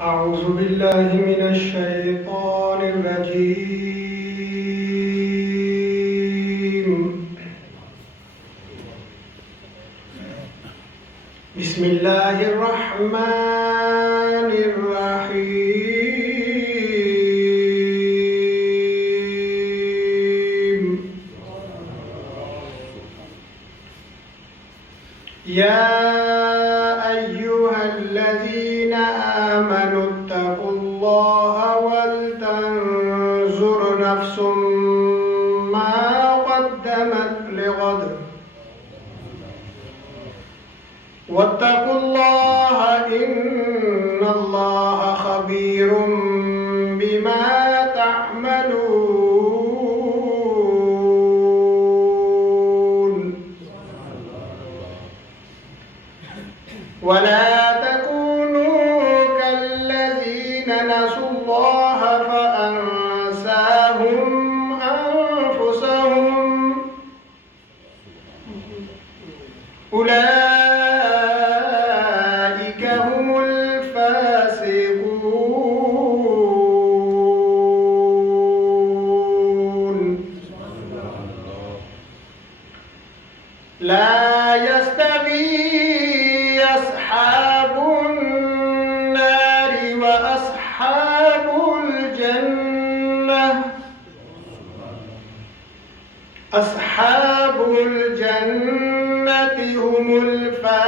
أعوذ بالله من الشيطان الرجيم. بسم الله الرحمن الرحيم. يا أيها الذين آمنوا اتقوا الله ولتنظر نفس ما قدمت لغد واتقوا الله إن الله خبير بما تعملون. ولا تكونوا كالذين نسوا الله فأنساهم أنفسهم أولئك هم الفاسقون. لا يستوي أصحاب النار وأصحاب الجنة. أصحاب الجنة هم الفائزون.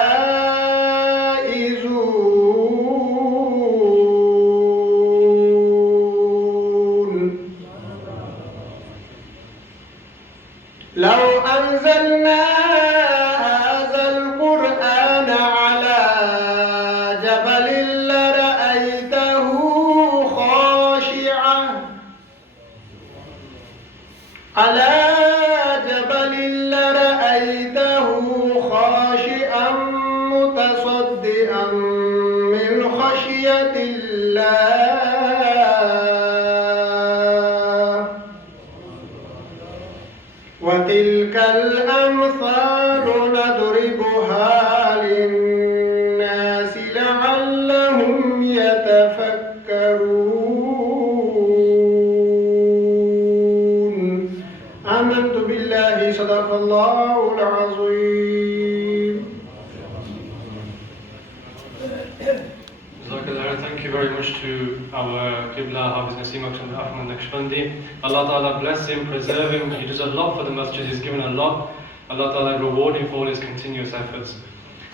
لو أنزلنا هذا القرآن على جبل لرأيته خاشعا متصدعا من خشية الله. وتلك الأمثال نضربها للناس لعلهم يتفكرون. آمنت بالله صدق الله العظيم. Thank you very much to our Qibla, Hafiz Naseem Ahmad Naqshbandi. Allah Ta'ala bless him, preserve him. He does a lot for the masjid, he's given a lot. Allah Ta'ala reward him for all his continuous efforts.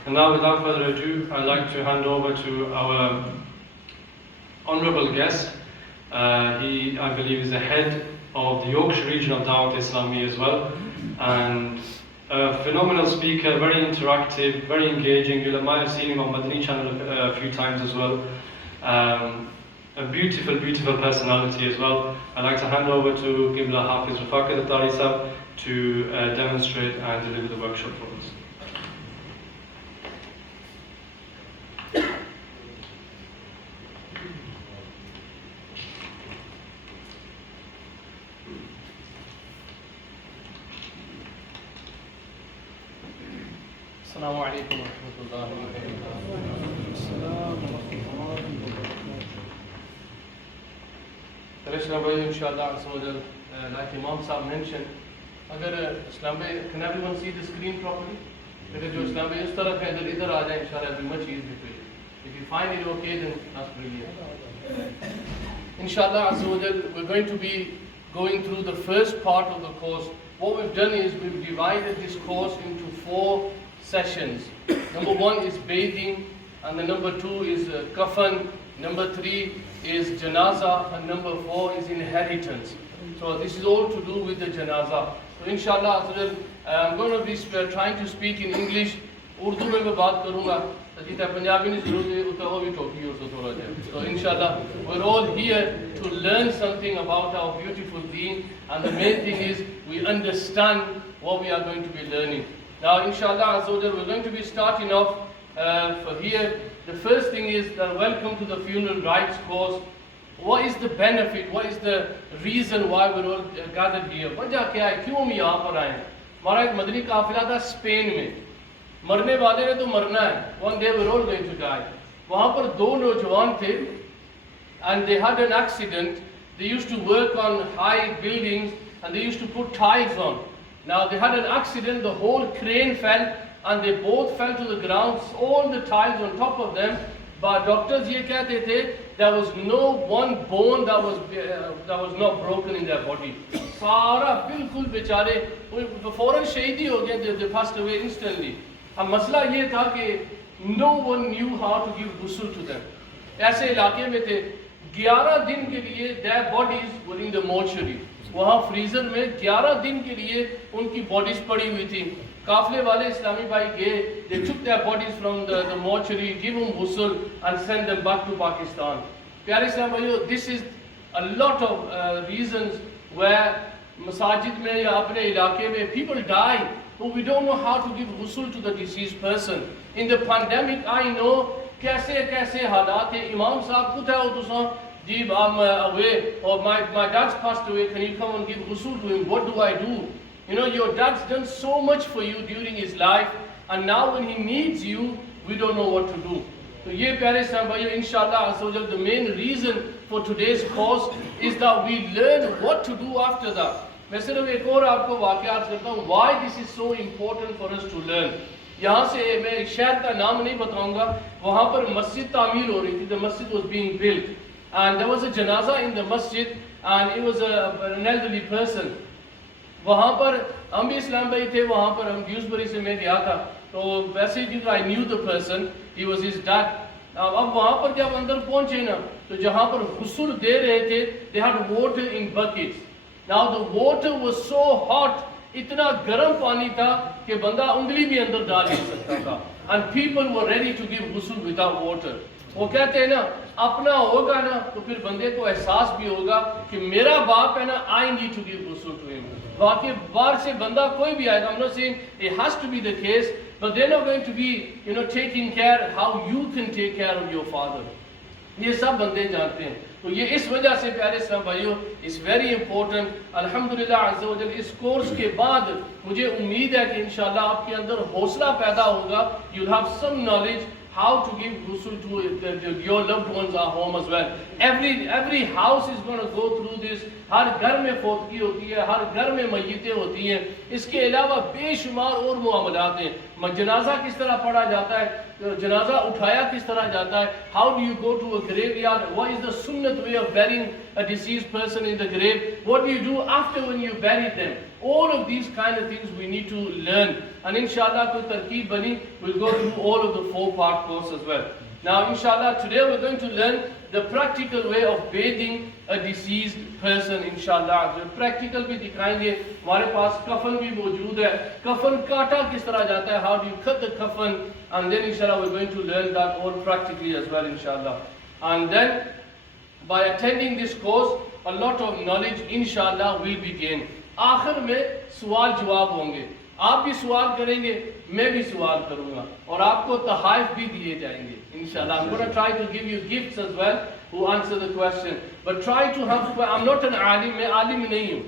And now without further ado, I'd like to hand over to our honorable guest. He, I believe, is the head of the Yorkshire region of Dawat Islami as well. And a phenomenal speaker, very interactive, very engaging. You might have seen him on Madani channel a few times as well. A beautiful, beautiful personality as well. I'd like to hand over to Qibla Hafiz Rafaqat Attari sahab to demonstrate and deliver the workshop for us. Assalamu alaikum wa rahmatullahi wa barakatuh. Inshallah, like Imam Sahib mentioned, Islam can everyone see the screen properly? Because Islam is taraf hai, idhar aa jaye, inshallah, it'll be much easier for you. If you find it okay, then that's brilliant. Inshallah, we're going to be going through the first part of the course. What we've done is we've divided this course into 4 sessions. Number 1 is bathing, and the number 2 is kafan, number 3 is janaza, and number 4 is inheritance. So this is all to do with the janaza. So inshallah, I'm going to be trying to speak in English. Urdu mein main baat karunga. Jita Punjabi ni zarorat hai, uta ho bhi toki ho so thoda jaye. So inshallah, we're all here to learn something about our beautiful deen, and the main thing is we understand what we are going to be learning. Now, inshallah, we're going to be starting off for here. The first thing is that welcome to the funeral rites course. What is the benefit? What is the reason why we're all gathered here? वजह क्या है? क्यों हम यहाँ पर आए? हमारा एक मदनी काफिला था स्पेन में. मरने वाले ने तो मरना है. One day we're all going to die. वहाँ पर 2 नौजवान थे and they had an accident. They used to work on high buildings and they used to put tiles on. Now they had an accident, the whole crane fell and they both fell to the ground, all the tiles on top of them. But doctors ye kehte the, there was no one bone that was not broken in their body. Sara bilkul बेचारे फौरन शहीद ही हो गए, they passed away instantly. अब मसला ये था कि no one knew how to give ghusl to them. ऐसे इलाके में थे 11 दिन के लिए their bodies were in the mortuary. वहाँ फ्रीजर में 11 दिन के लिए उनकी बॉडीज पड़ी हुई थी. काफले वाले इस्लामी भाई गए, they took their bodies from the mortuary, give them ghusl and send them back to Pakistan. प्यारे इस्लाम भाइयों, this is a lot of reasons where masajid में या अपने इलाके में people die, but we don't know how to give ghusl to the deceased person. In the pandemic, I know कैसे कैसे हालात है. इमाम साहब खुद है वो दूसरा जी I'm away or my dad's passed away, can you come and give ghusl to him? What do I do? You know, your dad's done so much for you during his life, and now when he needs you, we don't know what to do. So ye pyare Islam bhaiyo, inshallah azawajal, the main reason for today's course is that we learn what to do after that. मैं सिर्फ एक और आपको वाक़यात करता हूँ why this is so important for us to learn. यहाँ से मैं एक शहर का नाम नहीं बताऊँगा, वहाँ पर मस्जिद तामीर हो रही थी. The masjid was being built and there was a janaza in the masjid and it was an elderly person. वहाँ पर हम भी इस्लाम भाई थे, वहाँ पर हम ड्यूसबरी से मैं गया था, तो वैसे ही I knew the person, he was his dad. अब वहाँ पर जब अंदर पहुँचे ना, तो जहाँ पर गुस्ल दे रहे थे, they had water in buckets. Now the water was so hot, इतना गर्म पानी था कि बंदा उंगली भी अंदर डाल नहीं सकता था. And people were ready to give ghusl without water. वो कहते हैं ना, अपना होगा ना तो फिर बंदे को एहसास भी होगा कि मेरा बाप है ना, I need to give ghusl to him. बाकी बाहर से बंदा कोई भी आएगा, I'm not saying it has to be the case, but they're not going to be, you know, taking care how you can take care of your father. ये सब बंदे जानते हैं. तो ये इस वजह से प्यारे इस्लाम भाइयों, इट्स वेरी इंपॉर्टेंट. अल्हम्दुलिल्लाह अज़्ज़ा वजल इस कोर्स के बाद मुझे उम्मीद है कि इंशाल्लाह आपके अंदर हौसला पैदा होगा. You'll have some knowledge how to give ghusl to your loved ones at home as well. Every house is going to go through this. हर घर में फौतगी होती है, हर घर में मय्यतें होती हैं. इसके अलावा बेशुमार और मामलात हैं. जनाजा किस तरह पढ़ा जाता है, जनाजा उठाया किस तरह जाता है, how do you go to a graveyard, what is the sunnat way of burying a deceased person in the grave, what do you do after when you bury them. All of these kind of things we need to learn, and inshallah koi tarkeeb bani, we'll go through all of the 4-part course as well. Now inshallah today we're going to learn the practical way of bathing a deceased person. Inshallah जो practical भी दिखाएंगे. हमारे पास कफन भी मौजूद है, कफन काटा किस तरह जाता है, how do you cut the कफन, and then inshallah we're going to learn that all practically as well inshallah. And then by attending this course a lot of knowledge inshallah will be gained. आखिर में सवाल जवाब होंगे, आप भी सवाल करेंगे, मैं भी सवाल करूंगा, और आपको तहाइफ भी दिए जाएंगे inshallah. I'm going to try to give you gifts as well who answer the question, but try to have, I'm not an alim, मैं आलिम नहीं हूँ,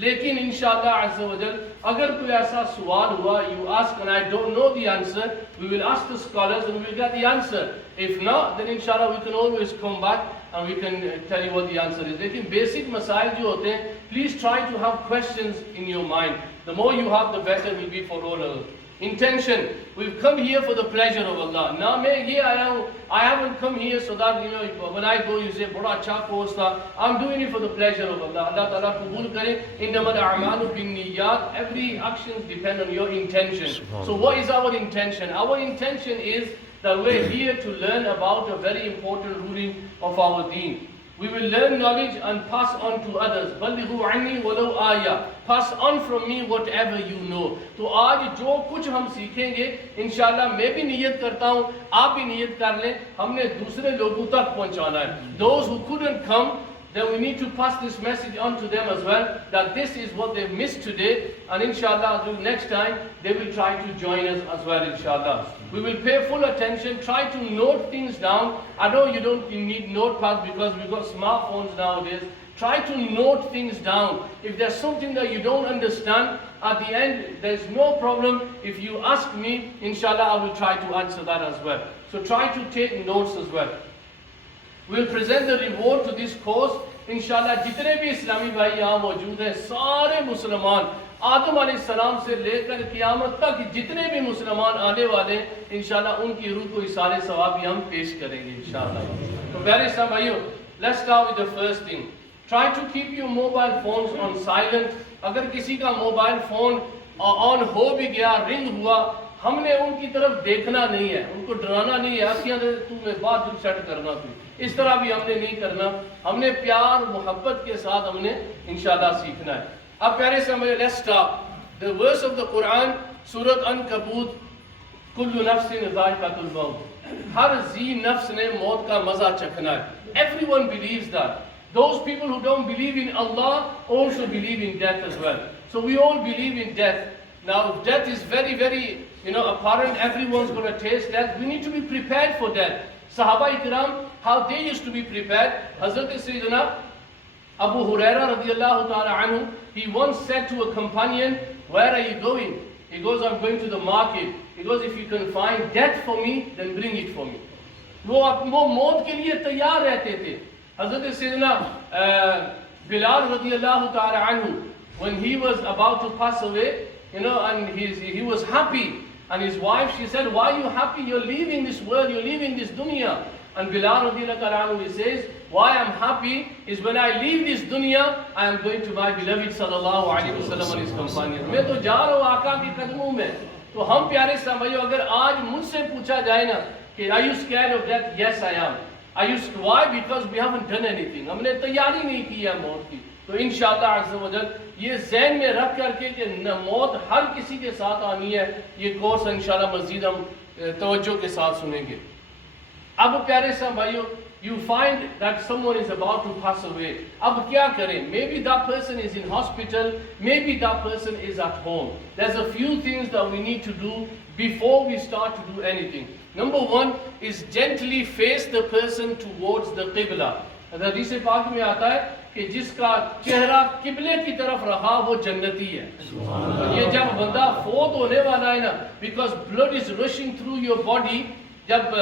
लेकिन इंशाल्लाह अज़्ज़ा वजल अगर कोई ऐसा सवाल हुआ, you ask and I don't know the answer, we will ask the scholars and we will get the answer. If not, then inshallah we can always come back and we can tell you what the answer is. लेकिन basic मसाइल जो होते हैं, please try to have questions in your mind. The more you have, the better will be for all of us. Intention, we've come here for the pleasure of Allah. Now मैं ये आया हूँ, I haven't come here so that, you know, when I go you say बड़ा अच्छा course था. I'm doing it for the pleasure of Allah. Allah Ta'ala कबूल करे. إنما الأعمال بالنيات. Every actions depend on your intention. So what is our intention? Our intention is that we're here to learn about a very important ruling of our deen. We will learn knowledge and pass on to others. بَلِّغُوا عَنِّي وَلَوْ آيَةً. Pass on from me whatever you know. तो आज जो कुछ हम सीखेंगे, इंशाल्लाह मैं भी नियत करता हूँ, आप भी नियत कर लें, हमने दूसरे लोगों तक पहुँचाना है. Those who couldn't come, then we need to pass this message on to them as well, that this is what they missed today, and inshallah next time they will try to join us as well inshallah. We will pay full attention, try to note things down. I know you don't need notepads because we've got smartphones nowadays. Try to note things down. If there's something that you don't understand, at the end there's no problem. If you ask me, inshallah I will try to answer that as well. So try to take notes as well. We'll present the reward to this course. इंशाल्लाह जितने भी इस्लामी भाई यहाँ मौजूद हैं, सारे मुसलमान आदम अलैहिस्सलाम से लेकर क़यामत तक जितने भी मुसलमान आने वाले इंशाल्लाह उनकी रूह को इसारे सवाब भी हम पेश करेंगे इंशाल्लाह। तो प्यारे इस्लाम भाइयों, let's start with the first thing. Try to keep your mobile phones on silent. अगर किसी का मोबाइल फोन ऑन हो भी गया, रिंग हुआ, हमने उनकी तरफ देखना नहीं है, उनको डराना नहीं है, आखियां तुम्हें बात जो सेट करना थी, इस तरह भी हमने नहीं करना। हमने प्यार मोहब्बत के साथ हमने इंशाल्लाह सीखना है। अब प्यारे समझ, let's start the verse of the Quran, सूरत अनकबूत, कुल्लु नफ्सिन ज़ाइक़ातुल मौत। हर जी नफ्स ने मौत का मजा चखना है। Everyone believes that. Those people who don't believe in Allah also believe in death as well. So we all believe in death. Now death is very, very, apparent. Everyone's going to taste death. We need to be prepared for death. Sahaba ikram, how they used to be prepared. Hazrat Sayyidina Abu Huraira radiallahu ta'ala anhu, he once said to a companion, where are you going? He goes, I'm going to the market. He goes, if you can find death for me, then bring it for me. वो मौत के लिए तैयार रहते थे। Hazrat Sayyidina Bilal radiallahu ta'ala anhu, when he was about to pass away, and he was happy. And his wife, she said, why are you happy? You're leaving this world, you're leaving this dunya. And Bilal radiallahu ta'ala anhu, he says, why I'm happy is when I leave this dunya, I am going to my beloved sallallahu alayhi wa sallam and his companions. मैं तो जा रहा हूँ आका के कदमों में। तो हम प्यारे सामईयों, अगर आज मुझसे पूछा जाए ना कि are you scared of death? Yes, I am. Why? Because we haven't done anything. हमने तैयारी नहीं की है मौत की। तो इंशाअल्लाह अज़्ज़ा व जल ये ज़हन में रख करके कि मौत हर किसी के साथ आनी है, ये कोर्स इंशाअल्लाह मज़ीद हम तवज्जो के साथ सुनेंगे। अब प्यारे साहब भाइयों, you find that someone is about to pass away. अब क्या करें? Maybe that person is in hospital, maybe that person is at home. There's a few things that we need to do before we start to do anything. Number one is gently face the person towards the Qibla. हदीस पाक में आता है कि जिसका चेहरा किबले की तरफ रहा वो जन्नती है। ये जब बंदा फोत होने वाला है ना, because blood is rushing through your body, जब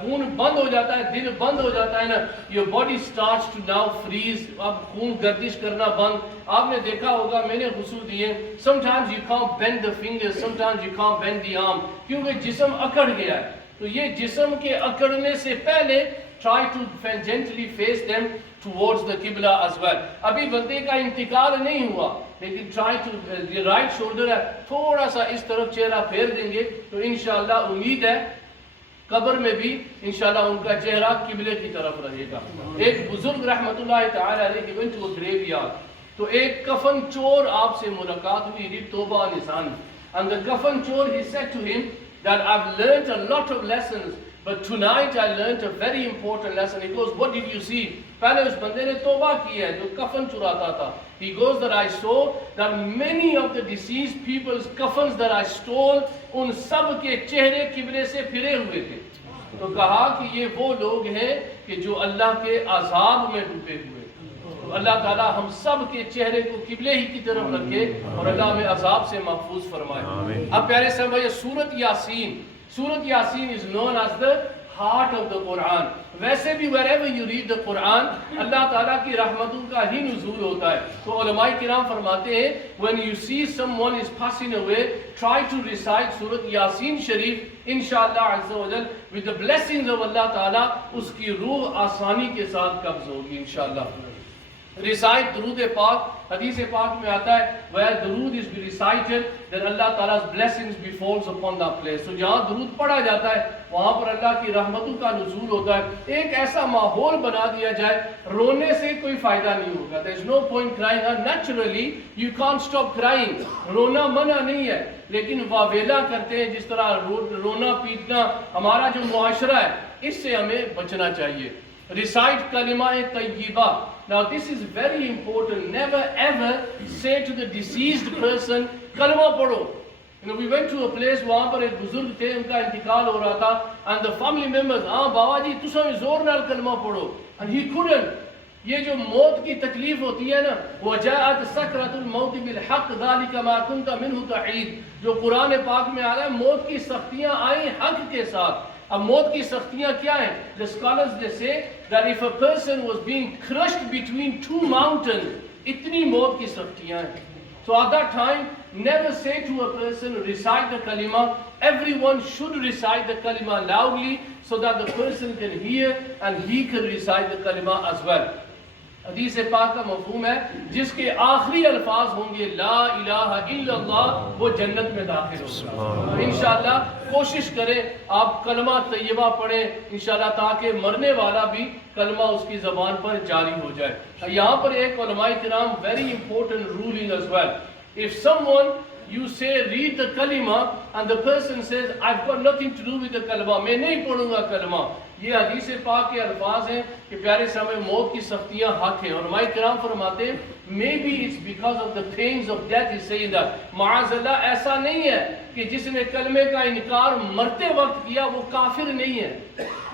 खून बंद हो जाता है, दिल बंद हो जाता है ना, your body starts to now freeze, अब खून गर्दिश करना बंद। आपने देखा होगा, मैंने गुस्ल दिए, sometimes you can't bend the fingers, sometimes you can't bend the arm, क्योंकि जिस्म अकड़ गया है। तो ये जिस्म के अकड़ने से पहले try to gently face them towards the Qibla as well. अभी बंदे का इंतकाल नहीं हुआ, लेकिन try to right shoulder है, थोड़ा सा इस तरफ चेहरा फेर देंगे तो इंशाअल्लाह उम्मीद है कब्र में भी इंशाअल्लाह उनका चेहरा किबले की तरफ रहेगा। एक बुजुर्ग रहमतुल्लाह तआला अलैहि went to a graveyard, तो एक कफन चोर आपसे मुलाकात हुई, he तौबा निशान, and the कफन चोर, he said to him that I've learnt a lot of lessons, but tonight I learnt a very important lesson. He goes, what did you see? पहले उस बंदे ने तौबा की है जो कफन चुराता था। He goes, that I saw that many of the deceased people's coffins that I stole, उन सब के चेहरे किबले से फिरे हुए थे। तो कहा कि ये वो लोग हैं कि जो अल्लाह के अजाब में डूबे हुए। तो अल्लाह ताला हम सब के चेहरे को किबले ही की तरफ रखे और अल्लाह में अजाब से महफूज फरमाए। अब प्यारे साहब, ये सूरत Yasin is known as the heart of the Quran. वैसे भी wherever you read the Quran, अल्लाह ताला की रहमतों का ही नुज़ूल होता है। तो उलमाए किराम फरमाते हैं, when you see someone is passing away, try to recite सूरत यासीन शरीफ, इंशाअल्लाह अज़्ज़ा व जल with the blessings of Allah ताला उसकी रूह आसानी के साथ कब्ज़ होगी इंशाअल्लाह। Recite दुरूद पाक, हदीस पाक में आता है, where दुरूद is recited, then Allah Ta'ala's blessings befalls upon that place. So जहाँ दुरूद पढ़ा जाता है, वहाँ पर अल्लाह की रहमतों का नुज़ूल होता है। एक ऐसा माहौल बना दिया जाए, रोने से कोई फायदा नहीं होगा। There is no point crying. Naturally, you can't stop crying. रोना मना नहीं है, लेकिन वावेला करते हैं, जिस तरह रोना पीटना हमारा जो मुआशरा है, इससे हमें बचना चाहिए। Recite kalima tayyiba. Now this is very important. Never ever say to the deceased person, kalima padho. We went to a place, वहाँ पर एक बुजुर्ग थे, उनका इंतकाल हो रहा था, and the family members, हाँ बाबा जी तुम जोर नाल कलमा पढ़ो, and he couldn't. ये जो मौत की तकलीफ होती है ना, वजाअत सकरतुल मौत बिल हक ज़ालिका मा कुंत मिन्हु तहीद, जो कुरान पाक में आ रहा है, मौत की सख्तियाँ आई हक के साथ। अब मौत की सख्तियां क्या हैं? The scholars they say that if a person was being crushed between two mountains, इतनी मौत की सख्तियां हैं. So at that time, never say to a person, recite the kalima. Everyone should recite the kalima loudly so that the person can hear and he can recite the kalima as well. हदीस पाक का मफ़हूम है जिसके आखिरी अल्फाज होंगे ला इलाहा इल्लल्लाह, वो जन्नत में दाखिल होगा. इंशाअल्लाह कोशिश करें आप कलमा तैयबा पढ़ें इंशाअल्लाह, ताकि मरने वाला भी कलमा उसकी ज़बान पर जारी हो जाए. यहाँ पर एक उलमाए किराम very important ruling as well. If someone you say read the kalima and the person says I've got nothing to do with the kalima, मैं नहीं पढ़ूंगा कलमा, ये हदीस पाक के अल्फाज हैं कि प्यारे समय मौत की सख्तियां हक हैं. और माई किराम फरमाते हैं maybe it's because of the pains of death is saying that. माअज़ल्लाह ऐसा नहीं है कि जिसने कलमे का इनकार मरते वक्त किया वो काफिर नहीं है.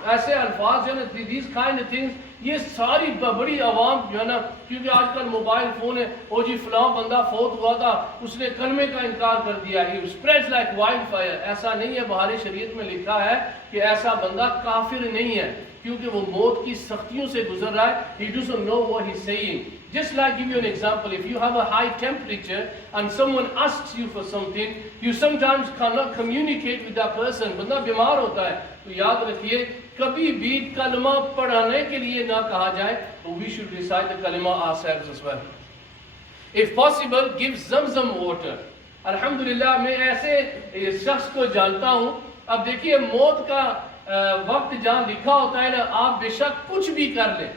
ऐसे अल्फाज जो है these kind of things, ये सारी बड़ी आवाम जो है ना, क्योंकि आजकल मोबाइल फोन है, ओ जी फलां बंदा फौत हुआ था उसने कलमे का इनकार कर दिया, it spreads like wildfire. ऐसा नहीं है, बहारी शरीयत में लिखा है कि ऐसा बंदा काफिर नहीं है क्योंकि वो मौत की सख्तियों से गुजर रहा है. He doesn't know what he's saying. Just like give you an example, if you have a high temperature and someone asks you for something, you sometimes cannot communicate with that person. बंदा बीमार होता है तो याद रखिए कभी भी कलमा पढ़ाने के लिए ना कहा जाए, तो we should recite the kalima ourselves as well. If possible, give zamzam water. अल्हम्दुलिल्लाह मैं ऐसे शख्स को जानता हूँ. अब देखिए मौत का वक्त जहाँ लिखा होता है ना, आप बेशक कुछ भी कर लें,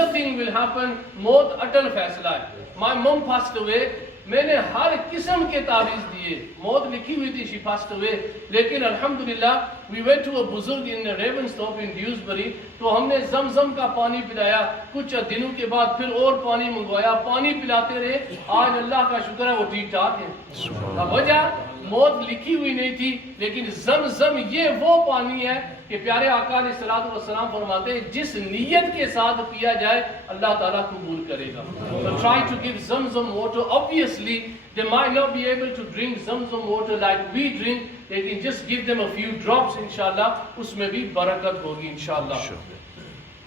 nothing will happen. मौत अटल फैसला है. My mom passed away. मैंने हर किस्म के तावीज़ दिए, मौत लिखी हुई थी, she passed away. लेकिन अल्हम्दुलिल्लाह we went to a बुजुर्ग in Ravensthorpe in Dewsbury, तो हमने जमजम का पानी पिलाया. कुछ दिनों के बाद फिर और पानी मंगवाया, पानी पिलाते रहे. आज अल्लाह का शुक्र है वो ठीक ठाक है. वजह मौत लिखी हुई नहीं थी, लेकिन जमजम ये वो पानी है कि प्यारे आका अलैहिस्सलातु वस्सलाम फरमाते हैं जिस नियत के साथ पिया जाए अल्लाह ताला कबूल करेगा. So try to give zamzam water. Obviously they might not be able to drink zamzam water like we drink, लेकिन just give them a few drops इंशाअल्लाह, उसमें भी बरकत होगी इंशाअल्लाह.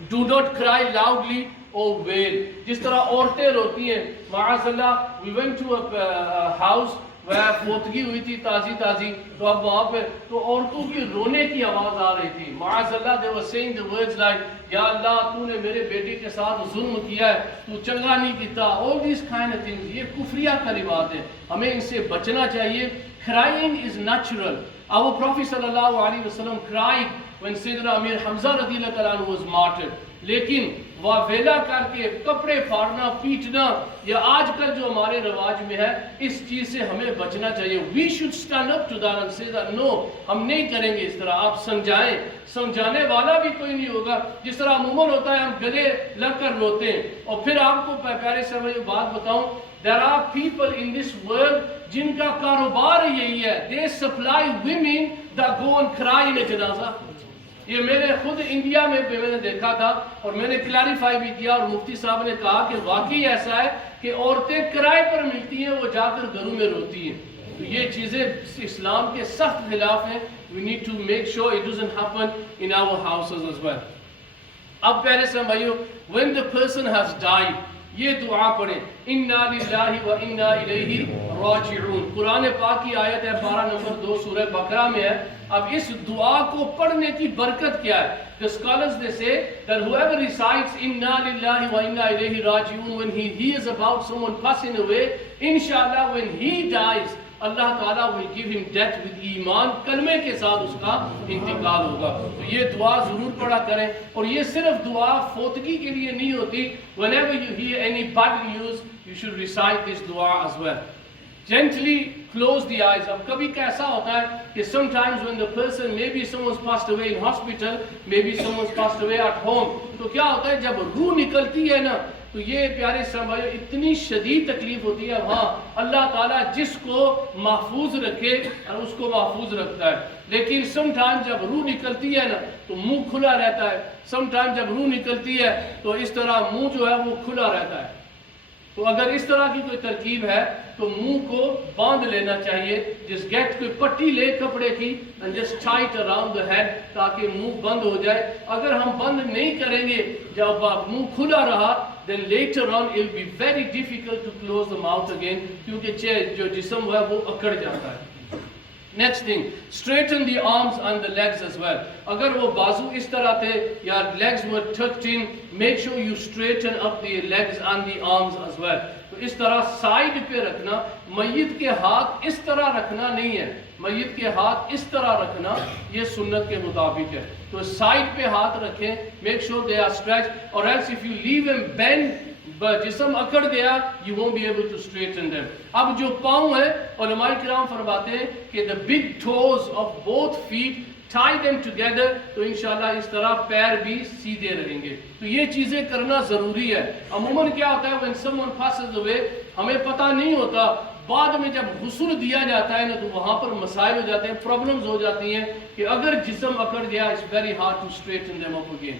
Do not cry loudly or wail. जिस तरह औरतें रोती हैं, माअज़ल्लाह we went to a house वह पोतगी हुई थी ताजी ताजी, तो अब वहाँ पे तो औरतों की रोने की आवाज आ रही थी. माअज़ल्लाह they were saying the words like या अल्लाह तूने मेरे बेटे के साथ जुल्म किया है, तू चंगा नहीं किया. All these kind of things, ये कुफरिया कलिमात हैं, हमें इनसे बचना चाहिए. Crying is natural. Our Prophet sallallahu alaihi wasallam cried when Sayyidina Amir Hamza radhiyallahu anhu was martyred. लेकिन वावेला करके कपड़े फाड़ना, पीटना, या आजकल जो हमारे रिवाज में है, इस चीज से हमें बचना चाहिए. We should stand up to that and say that no, हम नहीं करेंगे इस तरह. आप समझाएं, समझाने वाला भी कोई नहीं होगा. जिस तरह अमूमन होता है हम गले लगकर रोते हैं. और फिर आपको प्यारे से मैं बात बताऊं, there are people in this world जिनका कारोबार यही है. They supply women that go and cry in a जनाजा. ये मैंने खुद इंडिया में मैंने देखा था और मैंने क्लैरिफाई भी किया, और मुफ्ती साहब ने कहा कि वाकई ऐसा है कि औरतें किराए पर मिलती हैं, वो जाकर घरों में रोती हैं. तो ये चीज़ें इस्लाम के सख्त खिलाफ हैं. We need to make sure it doesn't happen in our houses as well. अब प्यारे से भाइयों, when the person has died, ये दुआ पढ़ें, इन्ना लिल्लाहि व इन्ना इलैहि राजिऊन. कुरान पाक की आयत है 12 नंबर 2 सूरह बकरा में है. अब इस दुआ को पढ़ने की बरकत क्या है? The scholars they say that whoever recites inna lillahi wa inna ilayhi raji'un when he hears about someone passing away, inshallah when he dies, Allah Ta'ala will give him death with ईमान, कलमे के साथ उसका इंतकाल होगा. तो ये दुआ जरूर पढ़ा करें. और ये सिर्फ दुआ फोतगी के लिए नहीं होती. Whenever you hear any bad news, you should recite this dua as well. Gently close the eyes. अब कभी कैसा होता है कि sometimes when the person, maybe someone's passed away in hospital, maybe someone's passed away at home, तो क्या होता है जब रूह निकलती है ना, तो ये प्यारे समझो इतनी शदीद तकलीफ होती है. हाँ, अल्लाह ताला जिसको महफूज रखे और उसको महफूज रखता है. लेकिन समटाइम जब रूह निकलती है ना तो मुंह खुला रहता है. समटाइम जब रूह निकलती है तो इस तरह मुंह जो है वो खुला रहता है. तो अगर इस तरह की कोई तरकीब है तो मुंह को बांध लेना चाहिए, जिस गेट कोई पट्टी ले कपड़े की and just tight around the head ताकि मुंह बंद हो जाए। अगर हम बंद नहीं करेंगे, जब मुंह खुला रहा, then later on it will be very difficult to close the mouth again, क्योंकि जो जिस्म है वो अकड़ जाता है। Next thing, straighten the arms and the legs as well. अगर वो बाजू इस तरह थे या legs were tucked in, make sure you straighten up the legs and the arms as well. तो इस तरह साइड पे रखना, मय्यत के हाथ इस तरह रखना नहीं है, मय्यत के हाथ इस तरह रखना ये सुन्नत के मुताबिक है। तो साइड पे हाथ रखें, make sure they are stretched, or else if you leave them bent, जिस्म अकड़ गया, you won't be able to straighten them. अब जो पाँव है, उलमाए किराम फरमाते हैं कि the big toes of both feet, tie them together, तो इंशाल्लाह इस तरह पैर भी सीधे रहेंगे। तो ये चीज़ें करना ज़रूरी है। अमूमन क्या होता है, when someone passes away, हमें पता नहीं होता, बाद में जब गुस्ल दिया जाता है ना तो वहाँ पर मसाइल हो जाते हैं, प्रॉब्लम्स हो जाती हैं कि अगर जिस्म अकड़ गया, it's very hard to straighten them up again.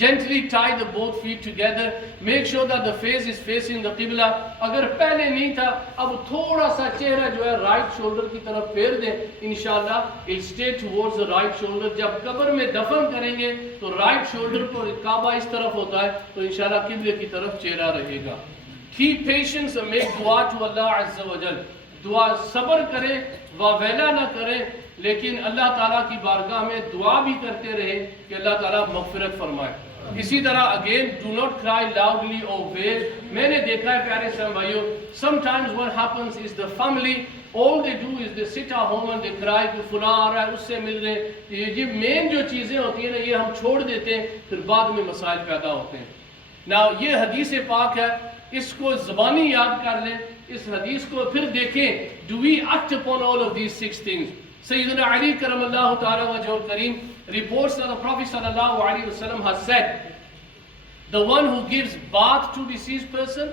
Gently tie the both feet together. Make sure that the face is facing the qibla. अगर पहले नहीं था, अब थोड़ा सा चेहरा जो है राइट शोल्डर की तरफ फेर दें, इंशाल्लाह it stay towards the right shoulder. जब कब्र में दफन करेंगे तो राइट शोल्डर पर काबा इस तरफ होता है, तो इंशाल्लाह किबले की तरफ चेहरा रहेगा। Keep patience and make dua to Allah Azza wa Jal. दुआ सब्र करें, वावेला ना करें, लेकिन अल्लाह ताला की बारगाह में दुआ भी करते रहे कि अल्लाह ताला मग़फ़िरत फरमाए। इसी तरह again do not cry loudly और वेल। मैंने देखा है प्यारे इस्लाम भाइयों, sometimes what happens is the family all they do is they sit at home and they cry कि फलां आ रहा है, उससे मिल रहे। ये मेन जो चीज़ें होती हैं ना, ये हम छोड़ देते हैं, फिर बाद में मसाइल पैदा होते हैं ना। ये हदीस पाक है, इसको ज़बानी याद कर लें, इस हदीस को फिर देखें। Do we act upon all of these 6 things? Sayyidina Ali karamallahu ta'ala wajhul kareem reports that the Prophet sallallahu alaihi wasallam has said, the one who gives bath to deceased person,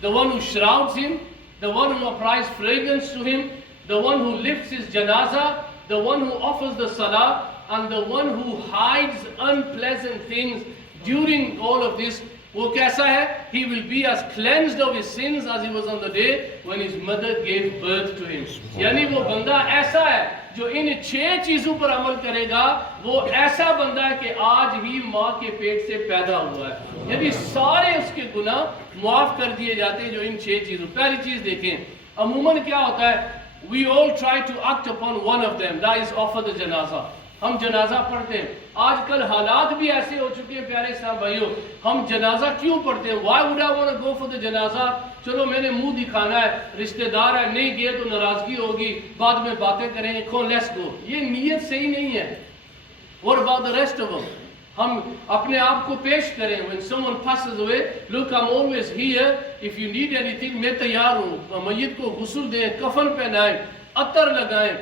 the one who shrouds him, the one who applies fragrance to him, the one who lifts his janaza, the one who offers the salah, and the one who hides unpleasant things during all of this, वो कैसा है? He will be as cleansed of his sins as he was on the day when his mother gave birth to him. यानी वो बंदा ऐसा है जो इन 6 चीजों पर अमल करेगा, वो ऐसा बंदा है कि आज ही माँ के पेट से पैदा हुआ है। यानी सारे उसके गुनाह माफ कर दिए जाते हैं जो इन 6 चीजों। पहली चीज देखें, अमूमन क्या होता है, we all try to act upon one of them, that is offer the janaza. हम जनाजा पढ़ते हैं। आजकल हालात भी ऐसे हो चुके हैं प्यारे साहब भाइयों, हम जनाजा क्यों पढ़ते हैं? Why would I want to go for the जनाजा? चलो मैंने मुंह दिखाना है, रिश्तेदार है, नहीं गए तो नाराजगी होगी, बाद में बातें करेंगे, कौन लेट्स गो। ये नीयत सही नहीं है। What about the rest of them? हम अपने आप को पेश करें। When someone passes away, look, I'm always here. If you need anything, मैं तैयार हूँ। मय्यत को गुस्ल दें, कफन पहनाएं, अतर लगाएं,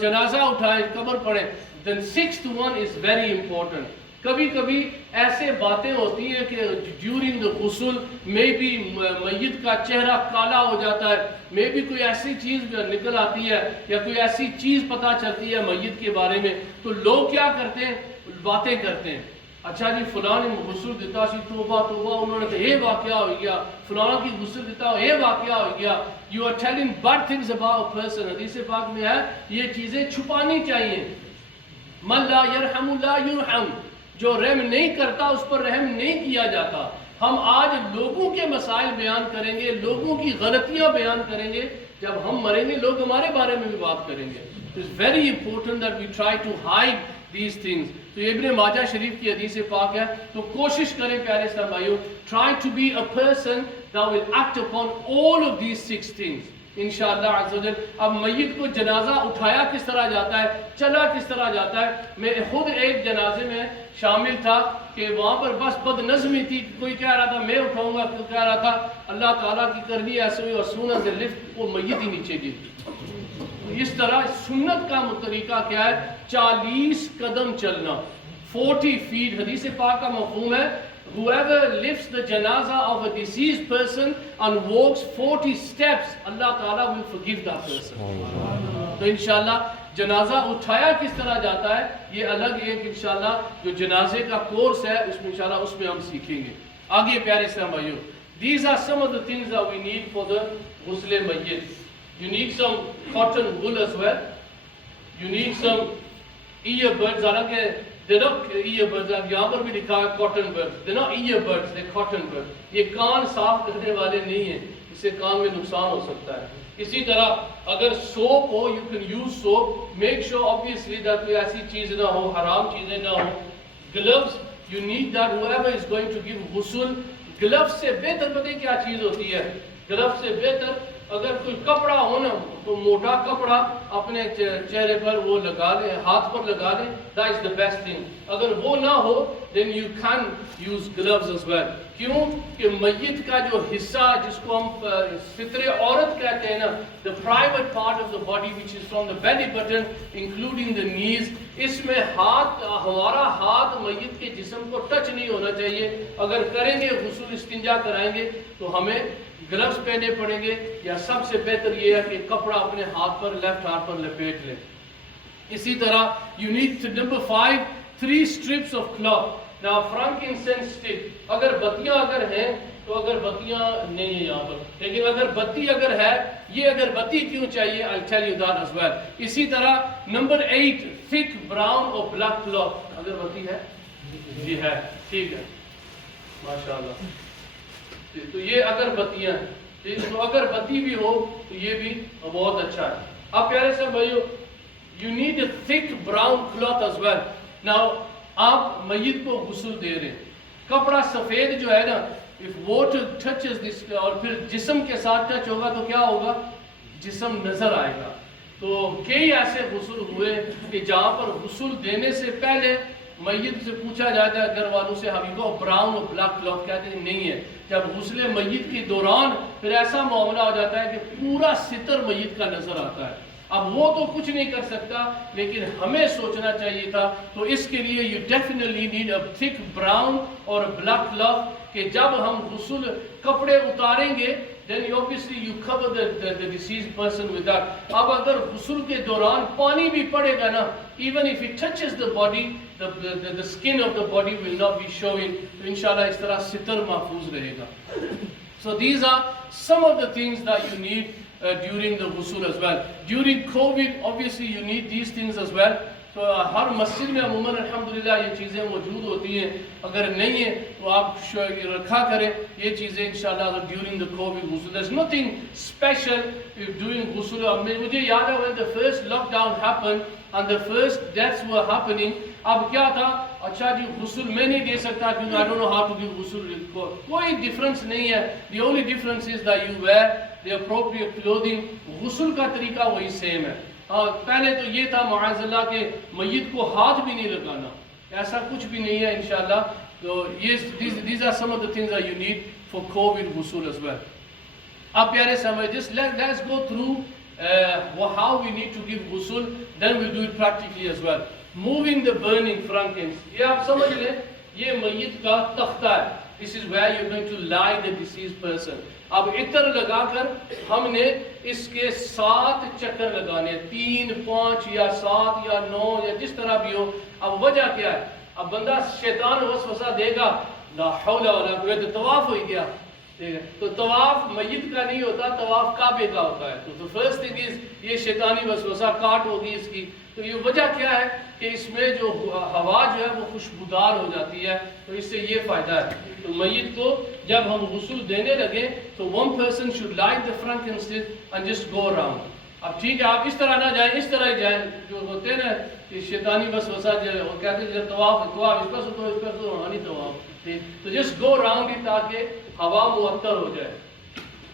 जनाजा उठाएं, कब्र पढ़ें। Then 6th one is very important. कभी कभी ऐसे बातें होती हैं कि ड्यूरिंग द गुस्ल में भी मय्यत का चेहरा काला हो जाता है, मे भी कोई ऐसी चीज़ निकल आती है या कोई ऐसी चीज़ पता चलती है मय्यत के बारे में, तो लोग क्या करते हैं, बातें करते हैं। अच्छा जी फलां ने गुस्ल दिता सी, तोबा तोबा, उन्होंने तो ये वाकया हो गया, फलां की गुस्ल दिता ये वाकया हो गया। You are telling bad things about a person. हदीस पाक में है ये चीज़ें छुपानी चाहिए। मन ला यरहमु ला युरहम, जो रहम नहीं करता उस पर रहम नहीं किया जाता। हम आज लोगों के मसाइल बयान करेंगे, लोगों की गलतियां बयान करेंगे, जब हम मरेंगे लोग हमारे बारे में भी बात करेंगे। It's very important that we try to hide these things. तो इब्ने माजा शरीफ की हदीस पाक है, तो कोशिश करें प्यारे इस्लाम भाइयों, try to be a person that will act upon all of these 6 things इंशाअल्लाह अज़्ज़ा वजल। अब मय्यत को जनाजा उठाया किस तरह जाता है, चला किस तरह जाता है। मैं खुद एक जनाजे में शामिल था कि वहाँ पर बस बदनज़मी थी, कोई कह रहा था मैं उठाऊंगा, कोई कह रहा था अल्लाह ताला की करनी ऐसे हुई, और सुना से लिफ्ट वो मय्यत ही नीचे गिरी। इस तरह सुन्नत का तरीका क्या है, 40 कदम चलना, 40 फीट। हदीस पाक का मफ़हूम है, whoever lifts the janaza of a deceased person and walks 40 steps, Allah Ta'ala will forgive that person. तो इंशाल्लाह जनाजा उठाया किस तरह जाता है, ये अलग एक इंशाल्लाह जो जनाजे का कोर्स है उसमें इंशाल्लाह उसमें हम सीखेंगे। आगे प्यारे इस्लाम भाइयों, These are some of the things that we need for the Ghusl Mayyit. You need some cotton wool as well. You need some earbuds. हालांकि they're not earbuds. अब यहाँ पर भी लिखा है cotton buds. They're not earbuds. They're cotton buds. ये कान साफ करने वाले नहीं हैं. इससे कान में नुकसान हो सकता है. इसी तरह अगर soap हो, you can use soap. Make sure obviously that कोई ऐसी चीज़ ना हो, हराम चीज़ें ना हो. Gloves, you need that. Whoever is going to give ghusl, gloves से बेहतर पता है क्या चीज़ होती है? Gloves से बेहतर अगर कोई कपड़ा हो ना, तो मोटा कपड़ा अपने चेहरे पर वो लगा ले, हाथ पर लगा ले, that is the best thing. अगर वो ना हो, then you can use gloves as well. क्यों? कि मय्यत का जो हिस्सा जिसको हम सितरे औरत कहते हैं ना, the private part of the body which is from the belly button including the knees, इसमें हाथ, हमारा हाथ मय्यत के जिस्म को टच नहीं होना चाहिए. अगर करेंगे गुस्ल इस्तिंजा कराएंगे तो हमें ग्लव्स पहने पड़ेंगे, या सबसे बेहतर ये है कि कपड़ा अपने हाथ पर, लेफ्ट हाथ पर लपेट लें. इसी तरह you need to number 5 3 strips of cloth. Now frankincense stick, अगर बत्तियां अगर हैं तो अगर बत्तियां नहीं है यहाँ पर, लेकिन अगर बत्ती अगर है, ये अगर बत्ती क्यों चाहिए, I'll tell you that as well. इसी तरह number 8 thick brown or black cloth, अगर बत्ती है जी है, ठीक है, माशाल्लाह. तो ये अगर बत्तियां हैं, तो अगर बत्ती भी हो तो ये भी बहुत अच्छा है. अब प्यारे से भाइयों, you need a thick brown cloth as well. Now आप मय्यत को गुस्ल दे रहे हैं, कपड़ा सफेद जो है ना, if water touches this और फिर जिस्म के साथ टच होगा तो क्या होगा, जिस्म नजर आएगा. तो कई ऐसे गुस्ल हुए कि जहाँ पर गुस्ल देने से पहले मय्यत से पूछा जाता है घर वालों से, हम इनको ब्राउन और ब्लैक क्लॉथ कहते हैं, नहीं है. जब गुस्ल मय्यत के दौरान फिर ऐसा मामला हो जाता है कि पूरा सितर मय्यत का नजर आता है. अब वो तो कुछ नहीं कर सकता, लेकिन हमें सोचना चाहिए था. तो इसके लिए you definitely need a thick brown और ब्लैक क्लॉथ, कि जब हम गुस्ल कपड़े उतारेंगे then obviously you cover the deceased person with that. अब अगर गुस्ल के दौरान पानी भी पड़ेगा ना, even if it touches the body, the skin of the body will not be showing. तो इंशाल्लाह इस तरह सितर महफूज रहेगा. So these are some of the things that you need during the ghusl as well. During COVID, obviously you need these things as well. तो हर मस्जिद में अमूमन अल्हम्दुलिल्लाह ये चीज़ें मौजूद होती हैं. अगर नहीं है तो आप रखा करें ये चीज़ें इंशाल्लाह during the COVID ghusl. There's nothing special doing ghusl. मुझे याद है when the first lockdown happened and the first deaths were happening. अब क्या था, अच्छा जी गुस्ल मैं नहीं दे सकता क्योंकि I don't know how to give गुस्ल. कोई डिफरेंस नहीं है. The only difference is that you wear the appropriate clothing. गुस्ल का तरीका वही सेम है. पहले तो ये था मुआज़ल्ला के मय्यत को हाथ भी नहीं लगाना, ऐसा कुछ भी नहीं है इंशाल्लाह. तो ये these are some of the things that you need for COVID ghusl as well. अब प्यारे समय, just let's go through how we need to give ghusl, then we'll do it practically as well. Moving the burning frankincense, ये आप समझ लें, ये मय्यत का तख्ता है. This is where you're going to lie the deceased person. अब इतर लगाकर हमने इसके 7 चक्कर लगाने, 3, 5 या 7 या 9 या जिस तरह भी हो. अब वजह क्या है, अब बंदा शैतान वसवसा देगा, ला हौला वला कुव्वता, तवाफ हो गया, ठीक है. तो तवाफ मय्यत का नहीं होता, तवाफ काबे का होता है. तो फर्स्ट थिंग इज ये शैतानी वसवसा काट होगी इसकी. तो ये वजह क्या है कि इसमें जो हवा जो है वो खुशबूदार हो जाती है, तो इससे ये फायदा है. तो मय्यत को जब हम गुस्ल देने लगे तो one person should light the frankincense and just go around. अब ठीक है, आप इस तरह ना जाएं, इस तरह ही जाएं. जो होते हैं ना कि शैतानी वसवसा जो वो कहते हैं तवाफ इस पर तो रूहानी तवाफ, तो just go around it ताकि हवा मुअत्तर हो जाए.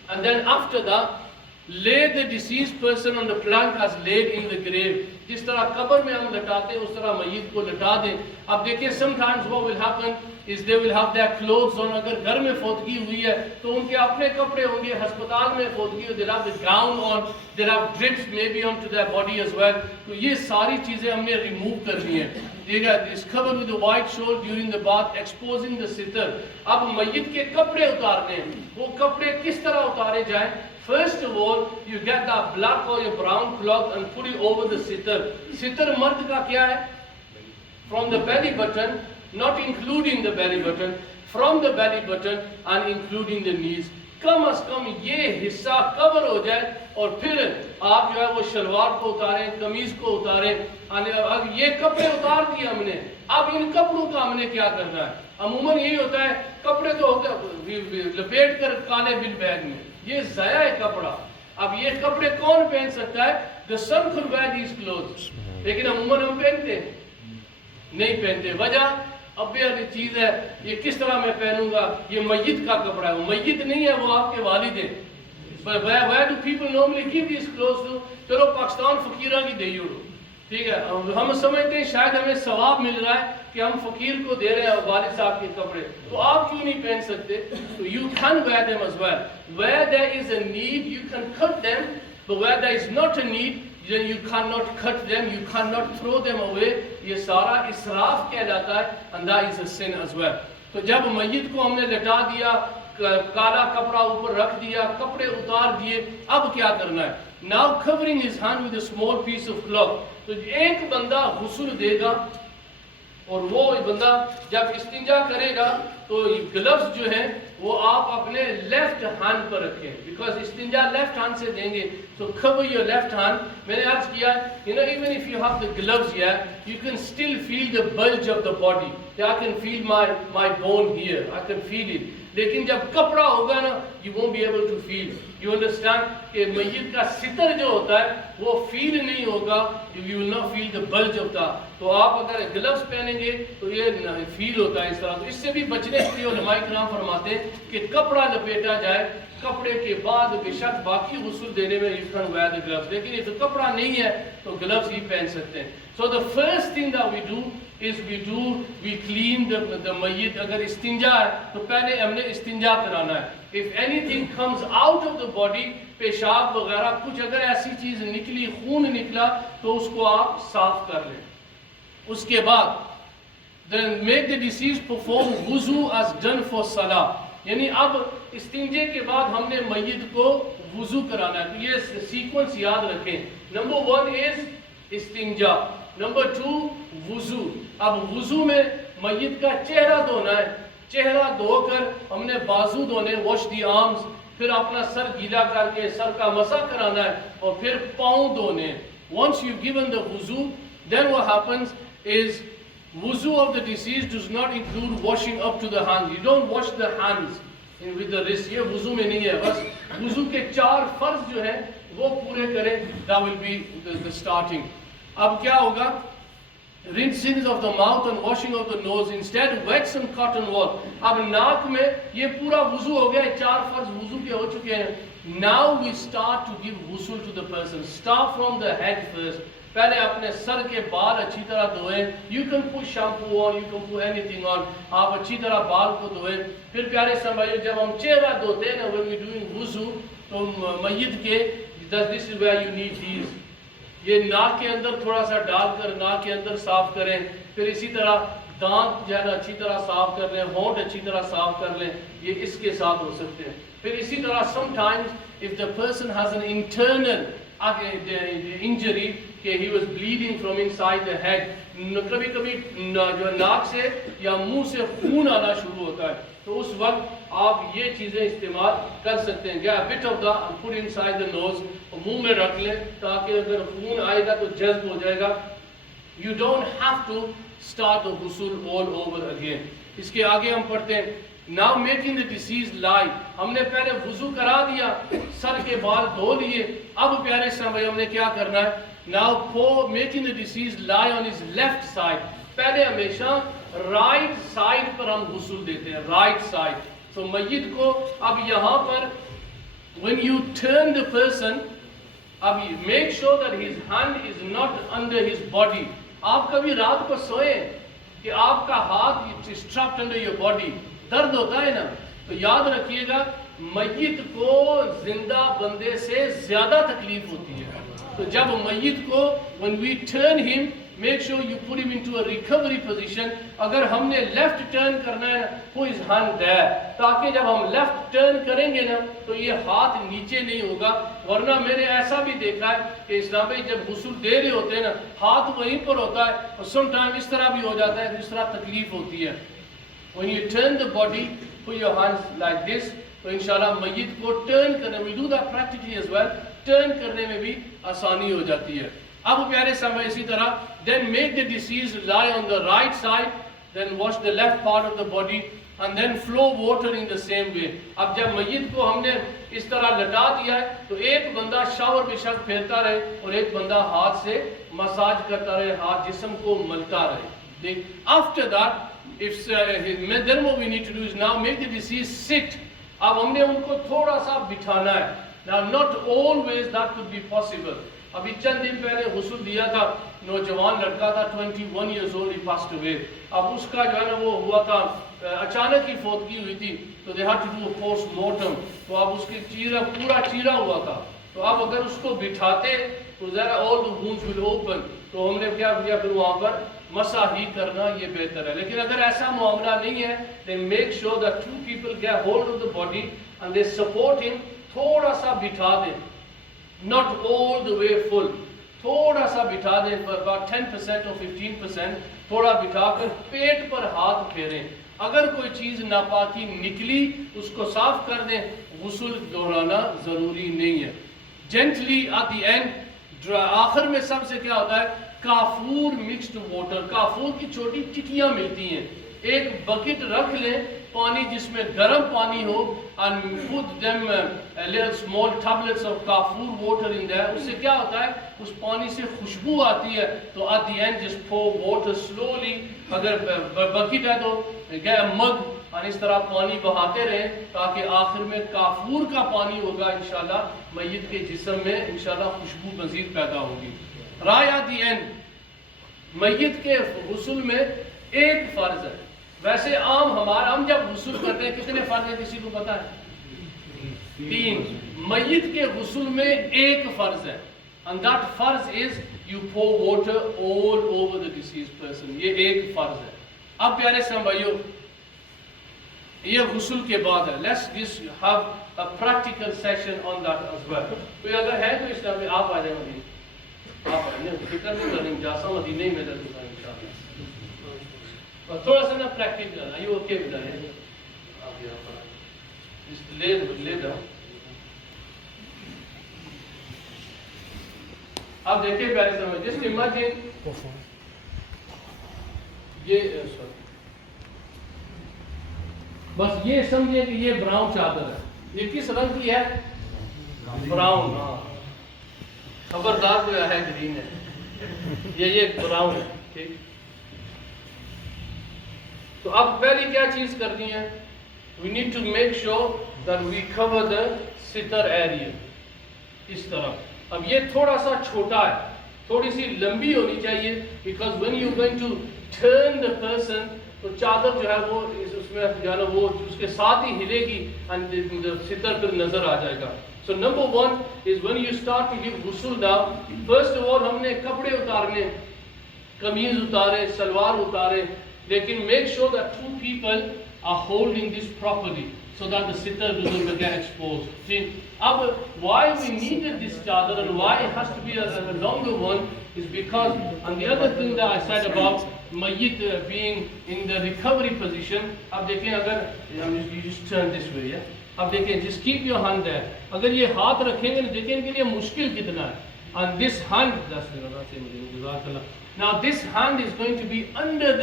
And then after that lay the deceased person on the plank as laid in the grave. जिस तरह कब्र में हम लटाते हैं उस तरह मय्यत को लटा दें. अब देखिए sometimes what will happen is they will have their clothes on. अगर घर में फोतगी हुई है तो उनके अपने कपड़े होंगे, अस्पताल में फोतगी हो, they'll have the gown on, they'll have drips maybe onto their body as well. तो ये सारी चीज़ें हमने remove करनी है. देखिए is covered with a white shawl during the bath, exposing the sitar. अब मय्यत के कपड़े उतारने हैं. वो कपड़े किस तरह उतारे जाएं? First of all, you get that black or your brown cloth and put it over the sitar. Sitar मर्द का क्या है? From the belly button not including the belly button, from the belly button and including the knees. कम अज कम ये हिस्सा cover हो जाए और फिर आप जो है वो शलवार को उतारें, कमीज को उतारें। अब ये कपड़े उतार दिए हमने, अब इन कपड़ों का हमने क्या करना है? अमूमन यही होता है, कपड़े तो लपेट कर काले बिल बैग में, ये ज़ाया है कपड़ा। अब ये कपड़े कौन पहन सकता है? The son could wear these clothes, लेकिन अमूमन हम पहनते नहीं पहनते। वजह अब ये चीज है, ये किस तरह मैं पहनूंगा? ये मय्यत का कपड़ा है, वो मय्यत नहीं है, वो आपके वालिद हैं। Where do people normally give these clothes to? चलो पाकिस्तान फकीरा की दे उड़ो, ठीक है। हम समझते हैं शायद हमें सवाब मिल रहा है कि हम फकीर को दे रहे हैं वालिद साहब के कपड़े, तो आप क्यों नहीं पहन सकते? तो you can wear them as well. Where there is a need, you can cut them, but where there is not a need, then you cannot cut them, you cannot throw them away. ये सारा इसराफ कहलाता है, and that is a sin as well. तो जब मय्यत को हमने लटा दिया, काला कपड़ा ऊपर रख दिया, कपड़े उतार दिए, अब क्या करना है? Now covering his hand with a small piece of cloth. तो एक बंदा गुस्ल देगा और वो बंदा जब इस्तिंजा करेगा तो ग्लव्स जो हैं वो आप अपने लेफ्ट हैंड पर रखें, बिकॉज इस्तिंजा लेफ्ट हैंड से देंगे। So cover your left hand. मैंने अर्ज किया, you know, even if you have the gloves here, you can still feel the bulge of the body. I can feel my bone here, I can feel it. लेकिन जब कपड़ा होगा ना, you won't be able to feel. You understand कि मय्यत का सितर जो होता है वो फील नहीं होगा, you will not feel the bulge of the. तो आप अगर ग्लव्स पहनेंगे तो ये फील होता है इस तरह। तो इससे भी बचने के लिए उलमाए किराम फरमाते हैं कि कपड़ा लपेटा जाए, कपड़े के बाद बेशक बाकी गुस्ल देने में you can wear the gloves, लेकिन ये तो कपड़ा नहीं है तो ग्लव्स ही पहन सकते हैं। So the first thing that we do is we clean the mayyit. अगर इस्तिंजा है तो पहले हमने इस्तिंजा कराना है। If anything comes out of the body, पेशाब वगैरह कुछ अगर ऐसी चीज निकली, खून निकला, तो उसको आप साफ कर लें। उसके बाद then make the deceased perform wuzu as done for salah, यानी अब इस्तिंजे के बाद हमने मय्यत को वुजू कराना है। तो ये सीक्वेंस याद रखें। Number 1 is इस्तिंजा, number 2 वुजू। अब वुजू में मय्यत का चेहरा धोना है, चेहरा धोकर हमने बाजू धोने, वॉश दी आर्म्स, फिर अपना सर गीला करके सर का मसा कराना है और फिर पाँव धोने। Once you've given the wuzu, then what happens is wuzu of the deceased does not include washing up to the hands. You don't wash the hands with the wrist. ये wuzu में नहीं है। बस wuzu के 4 फर्ज जो हैं वो पूरे करें। That will be the starting. अब क्या होगा? Rinsing of the mouth and washing of the nose. Instead, wet some cotton wool. अब नाक में ये पूरा वुजू हो गया, 4 फर्ज वुजू के हो चुके हैं। Now we start to give ghusl to the person. Start from the head first. पहले अपने सर के बाल अच्छी तरह धोएं। You can put shampoo on, you can put anything on. आप अच्छी तरह बाल को धोएं। फिर प्यारे समझिए, जब हम चेहरा धोते हैं ना, when we doing wuzu, तो मय्यत के this is where you need these. ये नाक के अंदर थोड़ा सा डालकर नाक के अंदर साफ करें। फिर इसी तरह दांत जो है ना अच्छी तरह साफ कर लें, होंठ अच्छी तरह साफ कर लें, ये इसके साथ हो सकते हैं। फिर इसी तरह sometimes if the person has an internal injury, कि he was bleeding from inside the head, कभी कभी जो नाक से या मुंह से खून आना शुरू होता है, तो उस वक्त आप ये चीज़ें इस्तेमाल कर सकते हैं। क्या bit of the put inside the nose, मुंह में रख लें ताकि अगर खून आएगा तो जज्ब हो जाएगा। You don't have to start the ghusl all over again. इसके आगे हम पढ़ते हैं Now making the deceased lie. हमने पहले वुजू करा दिया, सर के बाल धो लिए। अब प्यारे समय हमने क्या करना है? Now for making the deceased lie on his left side. पहले हमेशा राइट साइड पर हम गुस्ल देते हैं, राइट साइड। तो मय्यत को अब यहाँ पर when you turn the person, अब make sure that his hand is not under his body. आप कभी रात को सोए कि आपका हाथ is trapped under your body, दर्द होता है ना, तो याद रखिएगा मय्यत को जिंदा बंदे से ज्यादा तकलीफ होती है। तो जब मय्यत को when we turn him, make sure you put him into a recovery position. अगर हमने left turn करना है ना, put his hand there, ताकि जब हम left turn करेंगे ना तो ये हाथ नीचे नहीं होगा, वरना मैंने ऐसा भी देखा है कि इस्लाम में जब गुस्ल दे रहे होते हैं ना हाथ वहीं पर होता है और समटाइम इस तरह भी हो जाता है, इस तरह तकलीफ होती है. When you turn the body, put your hands like this, तो इंशाल्लाह मय्यत को टर्न करने, we do that practically as well, turn करने में भी आसानी हो जाती है. अब प्यारे समय इसी तरह, then make the deceased lie on the right side, then wash the left part of the body and then flow water in the same way. अब जब मय्यत को हमने इस तरह लटा दिया है तो एक बंदा शावर बेशक फेरता रहे और एक बंदा हाथ से मसाज करता रहे, हाथ जिस्म को मलता रहे. After that, then what we need to do is now make the deceased sit. अब हमने उनको थोड़ा सा बिठाना है. Now not always that could be possible. अभी चंद दिन पहले गुस्ल दिया था, नौजवान लड़का था, 21 years old, he passed away. अब उसका जो है ना वो हुआ था, अचानक ही फौतगी हुई थी, तो they had to do a post-mortem. तो अब उसकी चीरा पूरा चीरा हुआ था, तो अब अगर उसको बिठाते तो ज़रा all the wounds will open. तो हमने क्या किया, फिर वहाँ पर मसा ही करना ये बेहतर है. लेकिन अगर ऐसा मामला नहीं है, then make sure that two people get hold of the body and they support him. थोड़ा सा बिठा दें, not all the way full, थोड़ा सा बिठा दें, about 10% or 15%, थोड़ा बिठाकर पेट पर हाथ फेरें. अगर कोई चीज़ नापाकी निकली उसको साफ कर दें, गुस्ल दोहराना ज़रूरी नहीं है. Gently at the end, आखिर में सबसे क्या होता है, काफूर मिक्स्ड वाटर, काफूर की छोटी टिकियां मिलती हैं, एक बकेट रख लें पानी जिसमें गर्म पानी हो, and put them little small tablets of kafur water in there. उससे क्या होता है, उस पानी से खुशबू आती है. तो at the end just pour water slowly. अगर बकेट है तो get a mug और इस तरह पानी बहाते रहें ताकि आखिर में काफूर का पानी होगा, इंशाल्लाह मय्यत के जिस्म में इंशाल्लाह खुशबू मजीद पैदा होगी. Right at the end, मय्यत के गुस्ल में एक फर्ज है. वैसे हम जब गुस्ल करते हैं कितने फर्ज है, किसी को पता है? 3. मय्यत के गुस्ल में एक फर्ज है, and that फर्ज is you pour water all over the deceased person. ये एक फर्ज है. अब प्यारे भाइयों, ये गुस्ल के बाद है. Let's just have a practical session on that as well. कोई अगर है तो इसमें आप आ जाएंगे, आप फिक्र नहीं करेंगे, जासा मदीने में दर्द इंशाल्लाह. और थोड़ा सा ना practical, are you okay with that? आप यहां पर just ले डाउन. आप देखिए प्यारे समय, जस्ट इमेजिन ये बस ये समझिए कि ये ब्राउन चादर है. ये किस रंग की है? ब्राउन. खबरदार कोई है ग्रीन है, ये ब्राउन है. ठीक. तो अब पहली क्या चीज करनी है, we need to make sure that we cover the sitar area. इस तरह. अब ये थोड़ा सा छोटा है, थोड़ी सी लंबी होनी चाहिए, because when you going to turn the person, तो चादर जो है वो उसमें जो है ना वो उसके साथ ही हिलेगी and the sitar फिर नजर आ जाएगा. So number 1 is when you start to give ghusl now, first of all हमने कपड़े उतारने, कमीज उतारे, सलवार उतारे, लेकिन make sure that 2 people are holding this properly so that the sitar doesn't get exposed. See, why we needed this chadar and why it has to be a longer one is because, and the other thing that I said about mayyit being in the recovery position, अब देखें अगर you just turn this way, yeah? अब देखें, just keep your hand there. अगर ये हाथ रखेंगे ना, देखें इनके लिए मुश्किल कितना है. And this hand, now this hand is going to be under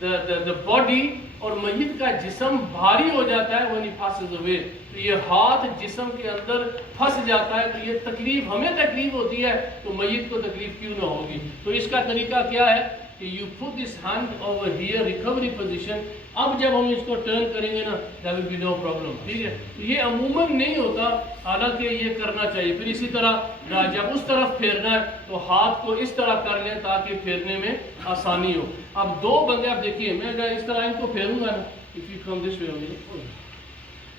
the body, और मय्यत का जिस्म भारी हो जाता है when he passes away. तो ये हाथ जिस्म के अंदर फंस जाता है, तो ये तकलीफ, हमें तकलीफ होती है तो मय्यत को तकलीफ क्यों ना होगी. तो इसका तरीका क्या है कि you put this hand over here, recovery position. अब जब हम इसको टर्न करेंगे ना, there will be no problem. ठीक है. तो ये अमूमन नहीं होता, हालांकि ये करना चाहिए. फिर इसी तरह जब उस तरफ फेरना है तो हाथ को इस तरह कर लें ताकि फेरने में आसानी हो. अब 2 बंदे, आप देखिए, मैं अगर इस तरह इनको फेरूंगा ना, if you come this way,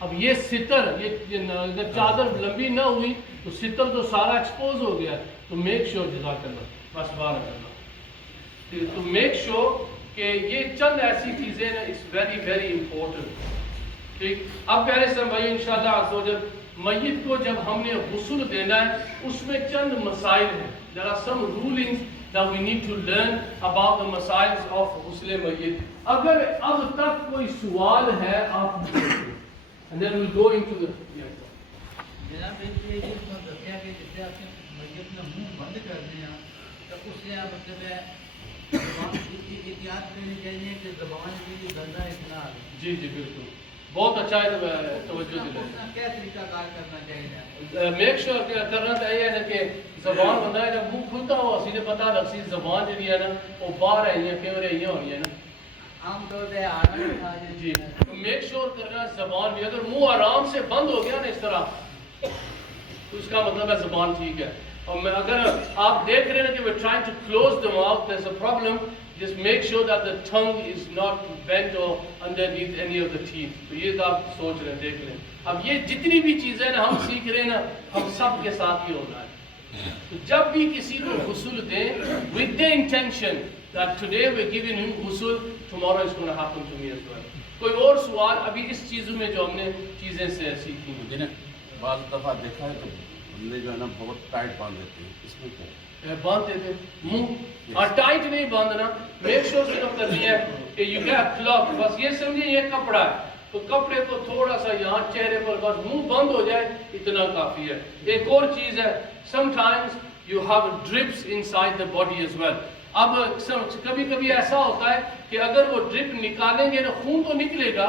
अब ये सितर, ये अगर चादर लंबी ना हुई तो सितर तो सारा एक्सपोज हो गया. तो मेक श्योर जज़ाकल्लाह, बस बाहर करना. to make sure कि ये चंद ऐसी चीज़ें ना इट्स वेरी वेरी इम्पोर्टेंट। ठीक, अब प्यारे से भाई इंशाल्लाह अज़्ज़वजल मय्यत को जब हमने गुस्ल देना है उसमें चंद मसाइल हैं। There are some rulings that we need to learn about the masails of गुस्ल मय्यत। अगर अब तक कोई सवाल है आप and then we'll go into the जनाब ये दसिया कि जिससे आपने मय्यत में मुंह बंद कर दिया तो उससे आप मतलब है एहतियात करनी चाहिए कि ज़बान की गंदा इतना जी जी बिल्कुल बहुत अच्छा है तवज्जो दिलाया। क्या तरीका कार करना चाहिए? मेक श्योर करना चाहिए ना कि ज़बान बंदा है जब मुंह खुलता हो सीधे पता लग सी ज़बान जी है ना वो बाहर है या केवल है हो रही है ना आमतौर पे आराम जी। तो मेक श्योर करना ज़बान भी अगर मुंह आराम से बंद हो गया ना इस तरह तो उसका मतलब है ज़बान ठीक है। और अगर आप देख रहे हैं कि we're trying to close the mouth, there's a problem. Just make sure that the tongue is not bent or underneath any of the teeth. तो ये तो आप सोच रहे हैं देख लें। अब ये जितनी भी चीज़ें ना हम सीख रहे हैं ना हम सब के साथ ही होना है। तो जब भी किसी को गुस्ल दें with the intention that today we're giving him ghusl, tomorrow is going to happen to me as well. कोई और सवाल अभी इस चीज़ों में जो हमने चीज़ें से सीखी मुझे ना बाज़ दफ़ा देखा है तो बंदे जो है ना बहुत टाइट बांध देते हैं, इसमें क्या बांध देते मुंह और टाइट नहीं बांधना। मेक श्योर सिर्फ करनी है कि यू गेट क्लॉथ, बस ये समझिए ये कपड़ा है तो कपड़े को थोड़ा सा यहाँ चेहरे पर बस मुंह बंद हो जाए इतना काफ़ी है। एक और चीज़ है sometimes you have drips inside the body as well. अब कभी कभी ऐसा होता है कि अगर वो ड्रिप निकालेंगे तो खून तो निकलेगा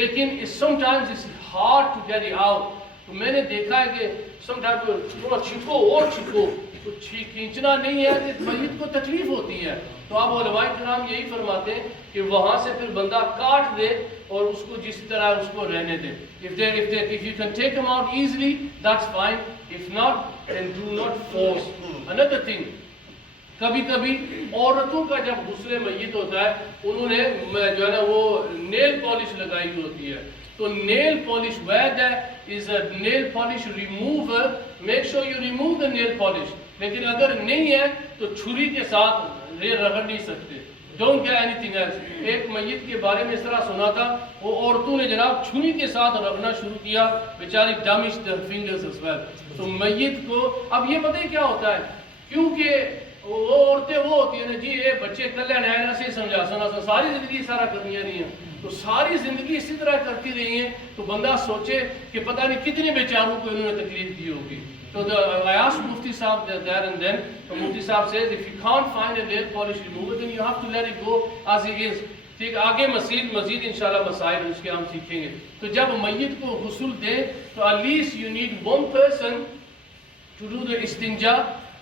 लेकिन sometimes it's hard to get it out. तो मैंने देखा है कि समटाइम्स थोड़ा छिको और छिको तो खींचना नहीं है कि मय्यत को तकलीफ होती है। तो आप उलमाए किराम यही फरमाते हैं कि वहाँ से फिर बंदा काट दे और उसको जिस तरह उसको रहने दे। If you can take them out easily, that's fine. If not, then do not force. Another thing, कभी कभी औरतों का जब गुस्ल मय्यत होता है उन्होंने जो है ना वो नेल पॉलिश लगाई होती है तो नेल पॉलिश वैद है is a nail polish remover. Make sure you remove the nail polish. लेकिन अगर नहीं है तो छुरी के साथ रगड़ नहीं सकते। Don't get anything else. एक मय्यत के बारे में इस तरह सुना था वो औरतों ने जनाब छुरी के साथ रगड़ना शुरू किया बेचारी damage the fingers as well. तो मय्यत को अब ये पता है क्या होता है क्योंकि वो औरतें वो होती है ना जी ये बच्चे कल्याण है से समझा सुना सारी जिंदगी सारा करनी नहीं है तो सारी जिंदगी इसी तरह करती रही है तो बंदा सोचे कि पता नहीं कितने बेचारों को इन्होंने तकलीफ दी होगी। तो I asked Mufti Sahab there and then, so Mufti Sahab says if you can't find a nail polish remover then you have to let it go as it is। ठीक आगे मजीद इंशाल्लाह मसाइल उसके हम सीखेंगे। तो जब मय्यत को गुस्ल दे तो at least you need one person to do the istinja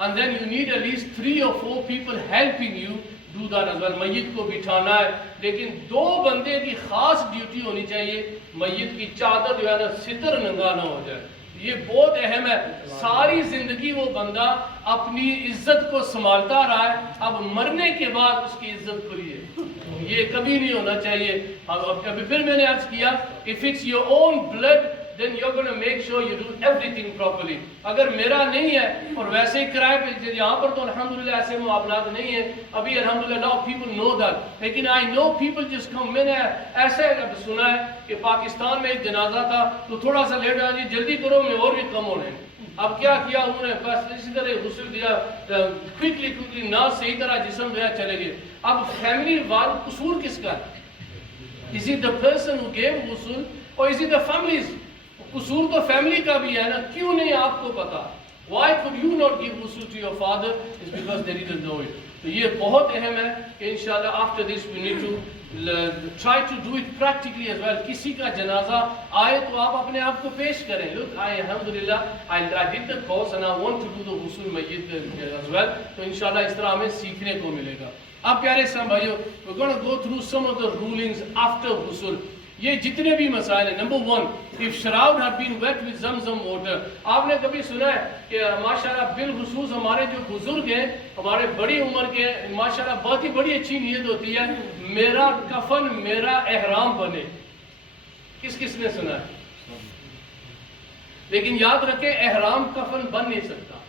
and then you need at least 3 or 4 people helping you do that as well। मय्यत को बिठाना है लेकिन 2 बंदे की खास ड्यूटी होनी चाहिए। मय्यत की चादर जो है ना सितर नंगा ना हो जाए, ये बहुत अहम है। सारी जिंदगी वो बंदा अपनी इज्जत को संभालता रहा है, अब मरने के बाद उसकी इज्जत खुली है, ये कभी नहीं होना चाहिए। अब अभी फिर मैंने अर्ज किया if it's your own blood then you're going to make sure you do everything properly। अगर मेरा नहीं है और वैसे ही किराए पे यहाँ पर तो अल्हम्दुलिल्लाह ऐसे मुआवनात नहीं है अभी अल्हम्दुलिल्लाह lot of people know that, लेकिन I know people just come। मैंने ऐसे सुना है कि पाकिस्तान में एक जनाजा था तो थोड़ा सा लेट आया जी जल्दी करो मैं और भी कम हो रहे हैं। अब क्या किया उन्होंने बस इसी तरह गुस्ल दिया क्विकली ना सही तरह जिस्म जो है चले गए। अब फैमिली वाल कसूर किसका है? Is it the person who gave गुस्ल or is it the families? कसूर तो फैमिली का भी है ना, क्यों नहीं आपको पता? Why could you not give ghusl to your father? It's because they didn't know it। तो ये बहुत अहम है कि इंशाल्लाह after this we need to try to do it practically as well। किसी का जनाजा आए तो आप अपने आप को पेश करें। Look, alhamdulillah I did the course and I want to do the ghusl mayyit as well। तो इंशाल्लाह इस तरह हमें सीखने को मिलेगा। अब प्यारे इस्लाम भाइयों we're going to go through some of the rulings after ghusl। ये जितने भी मसाइल हैं। Number 1, if shroud had been wet with Zamzam water. आपने कभी सुना है कि माशाल्लाह बिलखुसूस हमारे जो बुजुर्ग हैं हमारे बड़ी उम्र के माशाल्लाह बहुत ही बड़ी अच्छी नीयत होती है मेरा कफन मेरा एहराम बने। किस किस ने सुना है? लेकिन याद रखें एहराम कफन बन नहीं सकता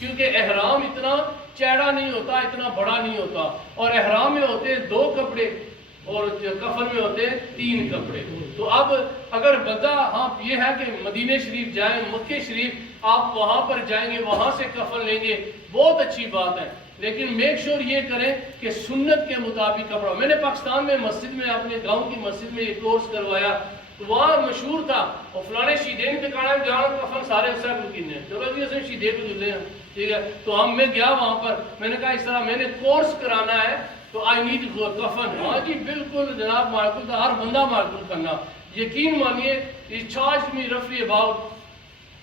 क्योंकि एहराम इतना चौड़ा नहीं होता, इतना बड़ा नहीं होता, और एहराम में होते 2 कपड़े और कफन में होते 3 कपड़े। तो अब अगर बंदा, हाँ ये है कि मदीने शरीफ जाए, मक्के शरीफ आप वहाँ पर जाएंगे, वहाँ से कफन लेंगे, बहुत अच्छी बात है, लेकिन मेक श्योर ये करें कि सुन्नत के मुताबिक कपड़ा। मैंने पाकिस्तान में मस्जिद में, अपने गांव की मस्जिद में एक कोर्स करवाया, तो वहाँ मशहूर था और फलाने शीदे ने दिखाना जान कफन सारे उसका किन्ने, चलो जी उसे शीदे को जुले हैं, ठीक है। तो हम मैं गया वहाँ पर, मैंने कहा इस तरह मैंने कोर्स कराना है तो आई नीड कफन। हाँ जी बिल्कुल जनाब, मार्कुल का हर बंदा मार्कुल करना, यकीन मानिए इस चार्ज में रफली अबाउट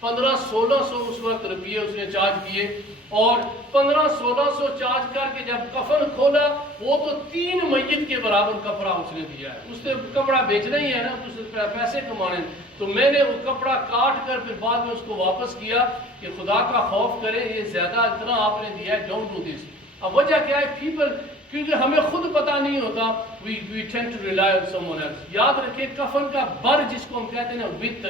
1500-1600 उस वक्त रुपये उसने चार्ज किए, और 1500-1600 चार्ज करके जब कफन खोला वो तो 3 मय्यत के बराबर कपड़ा उसने दिया है। उसने कपड़ा बेचना ही है ना, तो उसने पैसे कमाने। तो मैंने वो कपड़ा काट कर फिर बाद में उसको वापस किया कि खुदा का खौफ करे, ये ज्यादा इतना आपने दिया है, डोंट डू दिस। अब वजह क्या है, पीपल, क्योंकि हमें खुद पता नहीं होता, we tend to rely on someone else। याद रखें कफन का बर जिसको हम कहते हैं ना, वित्त,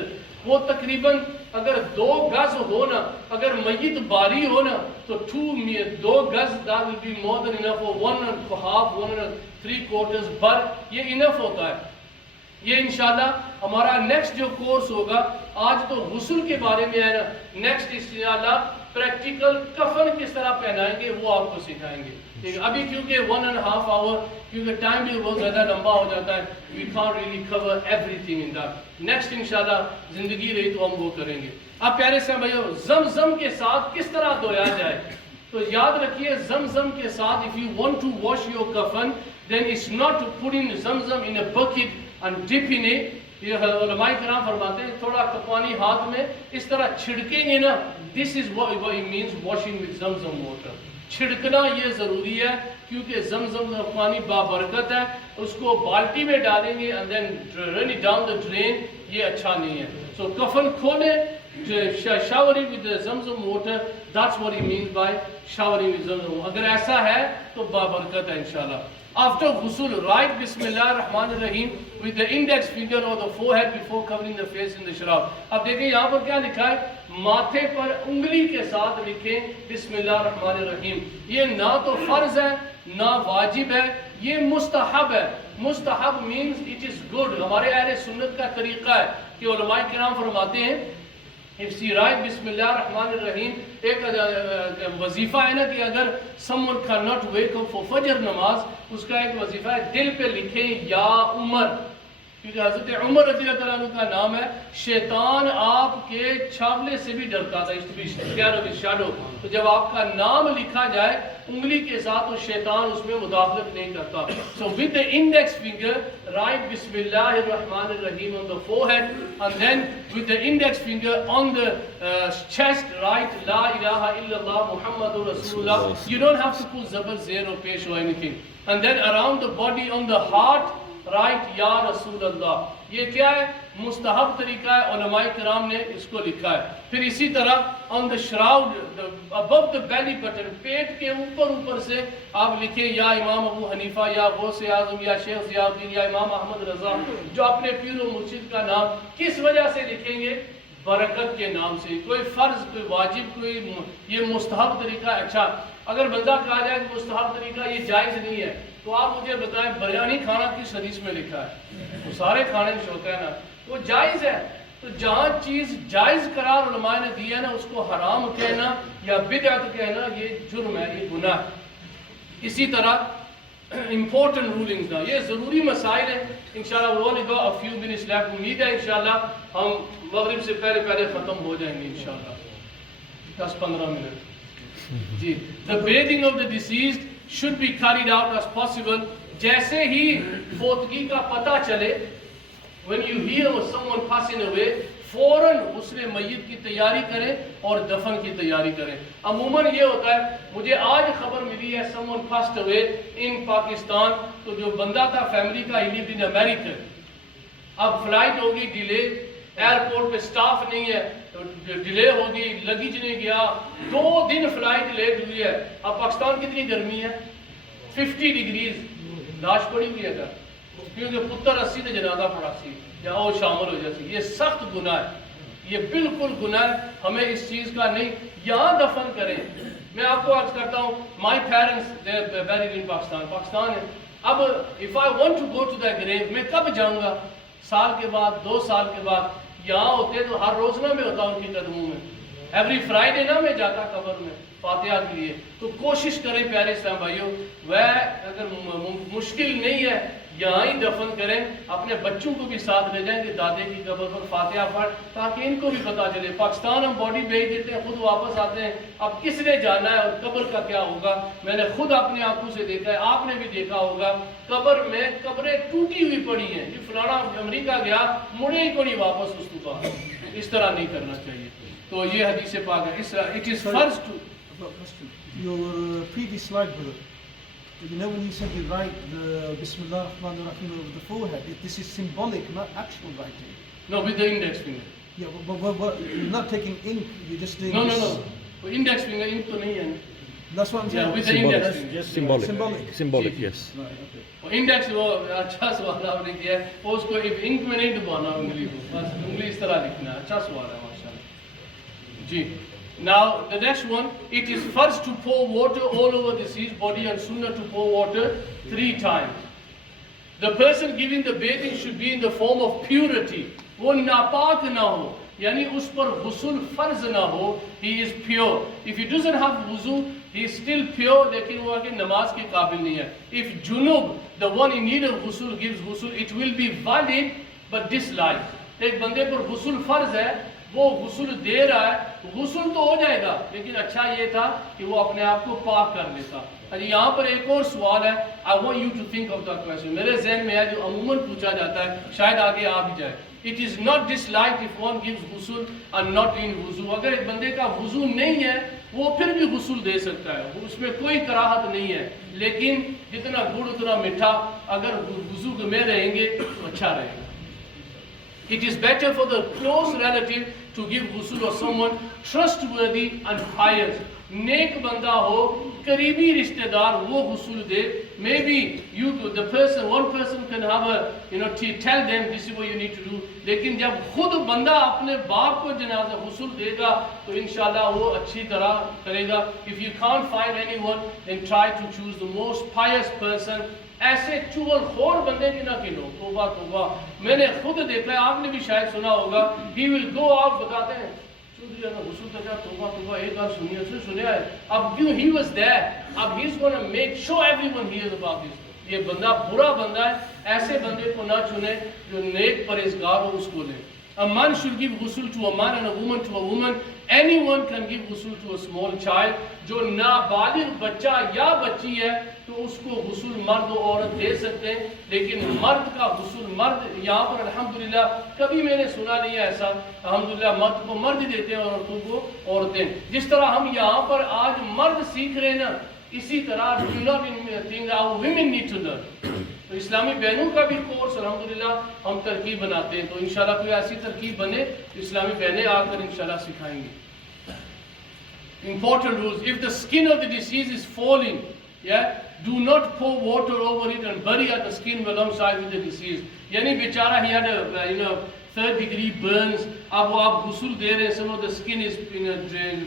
वो तकरीबन अगर 2 गज हो ना, अगर मय्यत बारी हो ना, तो 2 गज that will be more than enough, or 1.5 1.75 बर, ये इनफ होता है। ये इंशाल्लाह हमारा नेक्स्ट जो कोर्स होगा, आज तो गुस्ल के बारे में है ना, नेक्स्ट इंशाल्लाह प्रैक्टिकल कफन किस तरह पहनाएंगे वो आपको सिखाएंगे, ठीक है। अभी क्योंकि 1.5 आवर, क्योंकि टाइम भी बहुत ज़्यादा लंबा हो जाता है, we can't really cover everything in that. Next इंशाल्लाह जिंदगी रही तो हम वो करेंगे। अब प्यारे से भाइयों, जमजम के साथ किस तरह धोया जाए, तो याद रखिए जमजम के साथ, if you want to wash your कफन, then it's not to put in Zamzam in a bucket and dip in it। ये उलमाए किराम फरमाते हैं थोड़ा पानी हाथ में इस तरह छिड़केंगे ना, this is what it means washing with Zamzam water. छिड़कना ये जरूरी है, क्योंकि जमजम का पानी बाबरकत है, उसको बाल्टी में डालेंगे and then run it down the drain, ये अच्छा नहीं है। सो कफन खोले, showering with the zamzam water, that's what he means by showering with zamzam। अगर ऐसा है तो बाबरकत है इंशाल्लाह। After ghusl, write Bismillah Rahman Rahim with the index finger or the forehead before covering the face in the shroud। अब देखें यहाँ पर क्या लिखा है, माथे पर उंगली के साथ लिखें बिस्मिल्लाह रहमान रहीम। ये ना तो फर्ज है ना वाजिब है, ये मुस्तहब है। मुस्तहब मीन्स इट इज गुड। हमारे अहले सुन्नत का तरीका है कि उलमाए किराम फरमाते हैं इफ सी राइट बिस्मिल्लाह रहमान रहीम, एक वजीफा है ना कि अगर someone can not wake up for फजर नमाज, उसका एक वजीफा है दिल पे लिखें या उमर, क्योंकि हजरत उमर रज़ियल्लाहु अन्हु का नाम है, शैतान आपके छावले से भी डरता था, शैडो। तो जब आपका नाम लिखा जाए उंगली के साथ तो शैतान उसमें मुदाखलत नहीं करता। So with the index finger right बिस्मिल्लाहिर रहमानिर रहीम on the forehead and then with the index finger on the chest right ला इलाहा इल्लल्लाह मुहम्मदुर रसूलुल्लाह। You don't have to put ज़बर ज़ेर और पेश और anything. And then around the body on the heart right या रसूल अल्लाह। ये क्या है, मुस्तहब तरीका है, उलमाए किराम ने इसको लिखा है। फिर इसी तरह on the shroud above the belly button, पेट के ऊपर से आप लिखे या इमाम अबू हनीफा या गौसे आजम या शेख ज़ियाउद्दीन या इमाम अहमद रजा, जो अपने पीर व मुर्शिद का नाम किस वजह से लिखेंगे, बरकत के नाम से। कोई फर्ज, कोई वाजिब, कोई ये मुस्तहब तरीका है। अच्छा, अगर बंदा कहा जाए कि मुस्तहब तरीका ये जायज़ नहीं है, तो आप मुझे बताएं बिरयानी खाना किस हदीस में लिखा है? वो सारे खाने में होता है ना, वो जायज़ है। तो जहाँ चीज़ जायज़ करार उलमाए ने दिया ना, उसको हराम कहना या बिदअत कहना ये जुर्म है, ये गुनाह है। इसी तरह इम्पोर्टेंट रूलिंग्स ना, ये ज़रूरी मसाइल है। इंशाल्लाह वो only got a few minutes left. उम्मीद है इंशाल्लाह हम मगरिब से पहले ख़त्म हो जाएंगे इंशाल्लाह, 10-15 मिनट जी। The bathing of the deceased should be carried out as possible। जैसे ही फोतगी का पता चले, when you hear of someone passing away, फौरन उसने मय्यत की तैयारी करें और दफन की तैयारी करें। अमूमन ये होता है, मुझे आज खबर मिली है someone passed away in Pakistan, तो जो बंदा था फैमिली का, he lived in America। अब फ्लाइट होगी डिले, एयरपोर्ट पे स्टाफ नहीं है, तो डिले होगी, लगेज नहीं गया, 2 दिन फ्लाइट लेट हुई है। अब पाकिस्तान कितनी गर्मी है, 50 डिग्रीज, लाश पड़ी हुई है घर, क्योंकि पुत्र 80 तो जनाजा पड़ा सी या वो शामिल हो जाती। ये सख्त गुनाह है, ये बिल्कुल गुनाह है। हमें इस चीज़ का नहीं, यहाँ दफन करें, मैं आपको अर्ज करता हूँ, my parents they are buried in Pakistan, Pakistan है। अब if I want to go to the grave, मैं कब जाऊंगा? साल के बाद, 2 साल के बाद। यहाँ होते तो हर रोज ना मैं होता उनके कदमों में, एवरी फ्राइडे ना मैं जाता कब्र में फातिहा के लिए। तो कोशिश करें प्यारे इस्लाम भाइयों, वह अगर मुश्किल नहीं है यहाँ ही दफन करें, अपने बच्चों को भी साथ ले जाएंगे दादे की कब्र पर फातिहा पढ़, ताकि इनको भी पता चले। पाकिस्तान हम बॉडी भेज देते हैं, खुद वापस आते हैं, अब किसने जाना है और कब्र का क्या होगा? मैंने खुद अपनी आंखों से देखा है, आपने भी देखा होगा, कब्र में कब्रें टूटी हुई पड़ी हैं। ये फलाना अमेरिका गया, मुड़े ही को नहीं वापस उसके पास। इस तरह नहीं करना चाहिए। तो ये हदीस पाक है। इस it is first to your previous slide, brother. You know when you said you write the Bismillah Rahman Rahim over the forehead, this is symbolic, not actual writing. No, with the index finger. Yeah, but you're not taking ink, you're just doing No, this. no. Index finger ink तो नहीं है। That's what I'm saying. Yeah, with the index finger. Just symbolic. Symbolic. Symbolic, yes. और index वो अच्छा सवाल आपने किया है, वो उसको इंक में नहीं डुबाना उंगली को, बस उंगली इस तरह लिखना है। अच्छा सवाल है माशाल्लाह जी। Now the next one, it is first to pour water all over the deceased body and sunnah to pour water 3 times. The person giving the bathing should be in the form of purity. वो नापाक ना हो, यानी उस पर गुस्ल फर्ज ना हो, he is pure. If he doesn't have wuzu, he is still pure, लेकिन वो आगे नमाज के काबिल नहीं है. If junub, the one in need of ghusl, gives ghusl, it will be valid but disliked. एक बंदे पर गुस्ल फर्ज है, वो गुस्ल दे रहा है, गुस्ल तो हो जाएगा, लेकिन अच्छा ये था कि वो अपने आप को पाक कर लेता। अरे यहाँ पर एक और सवाल है, I want you to think of the question, मेरे जहन में है, जो अमूमन पूछा जाता है, शायद आगे आ भी जाए। It is not disliked if one gives गुस्ल एंड नॉट इन वुजू। अगर एक बंदे का वुजू नहीं है, वो फिर भी गुस्ल दे सकता है, उसमें कोई कराहत नहीं है, लेकिन जितना गुड़ उतना मीठा, अगर वुजू में रहेंगे तो अच्छा रहेगा। It is better for the close relative to give ghusl or someone trustworthy and pious. नेक बंदा हो, करीबी रिश्तेदार, वो गुस्ल दे। Maybe you, the person, one person can have a, tell them this is what you need to do. लेकिन जब खुद बंदा अपने बाप को जनाजा गुस्ल देगा, तो इंशाल्लाह वो अच्छी तरह करेगा। If you can't find anyone, then try to choose the most pious person. ऐसे चुगलखोर बंदे की ना किनो, तौबा तौबा। मैंने खुद देखा है, आपने भी शायद सुना होगा, he will go out, बताते हैं गुस्ल तो क्या, तौबा तौबा, एक बार सुनिए, सुनिया है, अब क्यों he was there, अब he is going to make sure everyone hears about this. ये बंदा बुरा बंदा है, ऐसे बंदे को ना चुने, जो नेक परहेजगार हो उसको ले। A man should give ghusl to a man and a woman to a woman. Anyone can give ghusl to a small child. जो नाबालिग बच्चा या बच्ची है, तो उसको गुस्ल मर्द और औरत दे सकते हैं, लेकिन मर्द का गुस्ल मर्द, यहाँ पर अल्हम्दुलिल्लाह कभी मैंने सुना नहीं है ऐसा। अल्हम्दुलिल्लाह मर्द को मर्द देते हैं, औरतों को औरतें। जिस तरह हम यहाँ पर आज मर्द सीख रहे हैं ना, इसी तरह women need to learn. तो इस्लामी बहनों का भी कोर्स अल्हम्दुलिल्लाह हम तरकीब बनाते हैं, तो इंशाल्लाह कोई ऐसी तरकीब बने तो इस्लामी बहनें आकर इंशाल्लाह सिखाएंगी। Important rules: if the skin of the deceased is falling, do not pour water over it and bury the skin alongside with the deceased. यानी बेचारा he had a 3rd degree burns, अब वो आप गुस्ल दे रहे हैं, some of the skin is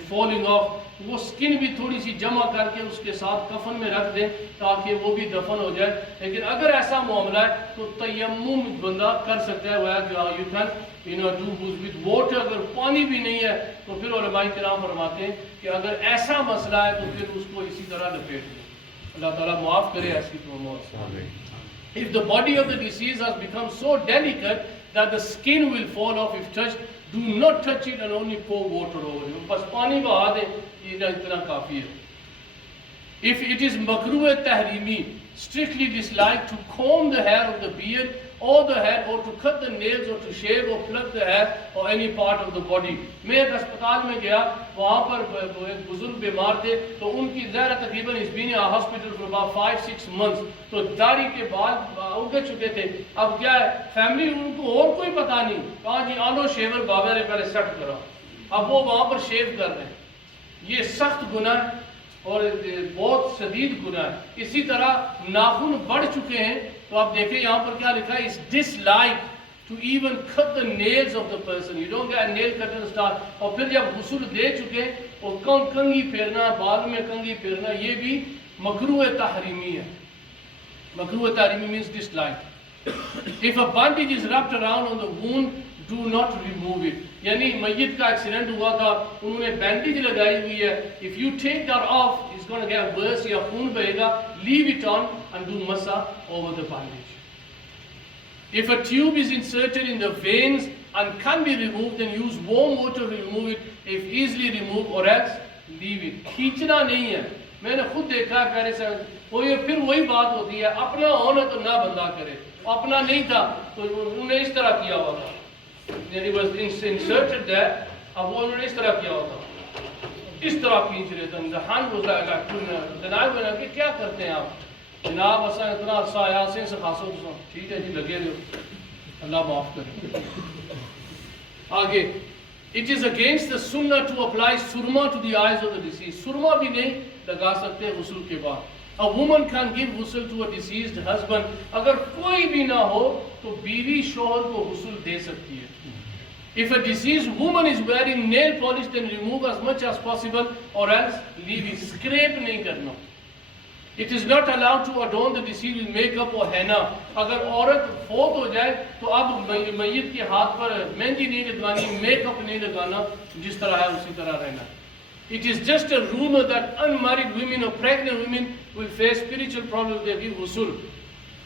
falling off, वो skin भी थोड़ी सी जमा करके उसके साथ कफन में रख दें ताकि वो भी दफन हो जाए। लेकिन अगर ऐसा मामला है तो तयम्मुम बंदा कर सकता है, वह you can do with water. अगर पानी भी नहीं है तो फिर उलमाए किराम फरमाते हैं कि अगर ऐसा मसला है तो फिर उसको इसी तरह लपेट दें। अल्लाह ताला माफ़ करे ऐसी मौत। If the body of the deceased has become so delicate that the skin will fall off if touched, do not touch it and only pour water over it. बस पानी बहा दें, इतना काफ़ी है। If it is makruh tahrimi, strictly disliked to comb the hair of the beard or the head, or to cut the nails, or to shave or pluck the hair or any part of the body. मैं एक अस्पताल में गया, वहाँ पर एक बुजुर्ग बीमार थे, तो उनकी ज़रा तकरीबन इस been hospital for about 5-6 months, तो दाढ़ी के बाल उग चुके थे। अब क्या है, फैमिली उनको और कोई पता नहीं, कहा जी आलो शेवर बाबा ने पहले सेट करा, अब वो वहाँ पर शेव कर रहे हैं। ये सख्त गुनाह है और बहुत शदीद गुनाह है। इसी तरह नाखून बढ़ चुके हैं, तो आप देखें यहाँ पर क्या लिखा है, इस dislike to even cut the nails of the person, you don't get nail cutter start. और फिर जब गुस्ल दे चुके और कंघी फेरना, बाल में कंघी फेरना, ये भी मकरूह तहरीमी है। मकरूह तहरीमी means dislike. If a bandage is wrapped around on the wound, do not remove it। यानी मय्यत का एक्सीडेंट हुआ था, उन्होंने बैंडेज लगाई हुई है, if you take that off it's gonna get worse, या खून बहेगा, leave it on and do मसा over the bandage. If a tube is inserted in the veins and can be removed, then use warm water to remove it, if easily removed, or else leave it। खींचना नहीं है, मैंने खुद देखा है पहले से। वो ये फिर वही बात होती है, अपना होना तो ना बंदा करे, अपना नहीं था तो उन्होंने इस तरह किया हुआ था, यानी was inserted there, अब वो उन्होंने इस तरह किया हुआ था, इस तरह खींच रहे थे। The hand was like जनाब बना के क्या करते हैं आप? जनाब असा इतना अरसा आया से खासो तो ठीक है जी, लगे रहो, अल्लाह माफ करे। आगे, इट इज अगेंस्ट द सुन्ना टू अप्लाई सुरमा to the eyes of the deceased. सुरमा भी नहीं लगा सकते गुस्ल के बाद। अ वुमन कैन गिव गुस्ल टू अ डिसीज्ड हस्बैंड, अगर कोई भी ना हो तो बीवी शोहर को गुस्ल दे सकती है। If a deceased woman is wearing nail polish, then remove as much as possible or else leave it। scrape नहीं करना। It is not allowed to adorn the deceased with makeup or henna। अगर औरत फौत हो जाए तो अब मय्यत के हाथ पर मेहंदी नहीं लगवानी, मेकअप नहीं लगाना, जिस तरह है उसी तरह रहना। It is just a rumor that unmarried women or pregnant women will face spiritual problems they give ghusl।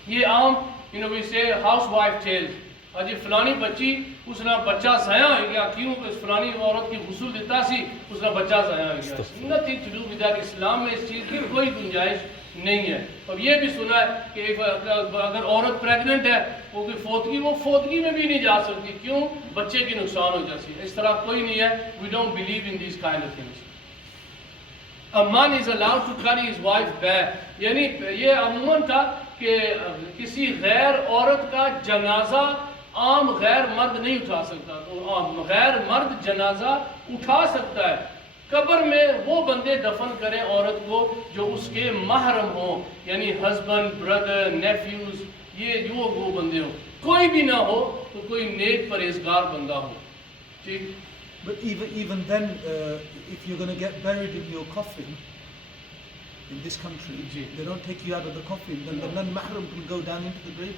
ये आम we say housewife tales। अजी फलानी बच्ची उसने बच्चा ज़ाया हो गया, क्यों? फलानी औरत की गुस्ल देता सी, उसका बच्चा ज़ाया हो गया। Nothing to do with that. इस्लाम में इस चीज़ की कोई गुंजाइश नहीं है। अब ये भी सुना है कि अगर औरत प्रेग्नेंट है, वो कोई फोतगी, वो फोतगी में भी नहीं जा सकती, क्यों? बच्चे की नुकसान हो जाती है। इस तरह कोई नहीं है। We don't believe in this kind of things. A man is allowed to carry his wife back, यानी ये अमूमन था कि किसी गैर औरत का जनाजा आम गैर मर्द नहीं उठा सकता, तो गैर मर्द जनाजा उठा सकता है। कब्र में वो बंदे दफन करें औरत को जो उसके महरम हो, यानी हस्बैंड, ब्रदर, नेफ्यूज, ये जो वो बंदे हो। कोई भी ना हो तो कोई नेक परहेजगार बंदा हो, ठीक। But even then, if you're going to get buried in your coffin in this country, they don't take you out of the coffin, then the non-mahram can go down into the grave।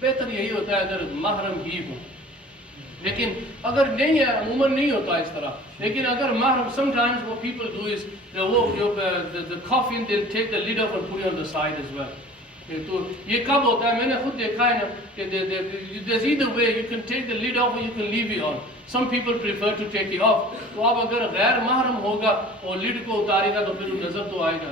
बेहतर यही होता है अगर महरम ही हो, लेकिन अगर नहीं है, अमूमन नहीं होता इस तरह। लेकिन अगर महरम, sometimes what people do is the coffin, they'll take the lid off and put it on the side as well। तो ये कब होता है? मैंने खुद देखा है ना कि there's either way, you can take the lid off or you can leave it on। Some people prefer to take it off। तो अब अगर गैर महरम होगा और लिड को उतारेगा तो फिर नजर तो आएगा।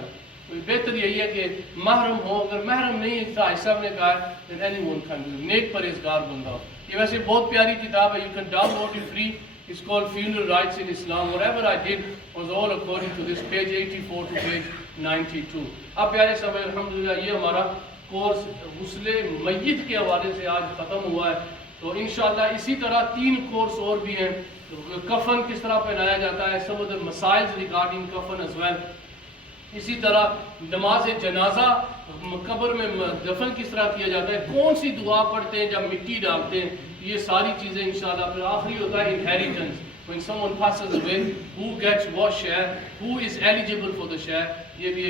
बेहतर यही है कि महरम हो। अगर महरम नहीं था, साहब ने कहा then anyone can do, नेक परहेजगार बंदा हो। ये वैसे बहुत प्यारी किताब है, you can download it free। It's called Funeral Rites in Islam। Whatever I did was all according to this, page 84 to page 92। अब प्यारे सब अल्हम्दुलिल्लाह ये हमारा कोर्स गुस्ले मय्यत के हवाले से आज ख़त्म हुआ है। तो इंशाअल्लाह इसी तरह 3 कोर्स और भी हैं। तो कफन किस तरह पहनाया जाता है, some of the missiles regarding कफन as well। इसी तरह नमाज जनाजा कब्र में दफन किस तरह किया जाता है, कौन सी दुआ पढ़ते हैं जब मिट्टी डालते हैं, ये सारी चीज़ें इंशाअल्लाह। फिर आखिरी होता है inheritance, when someone passes away, who gets what share, who is eligible for the share। ये भी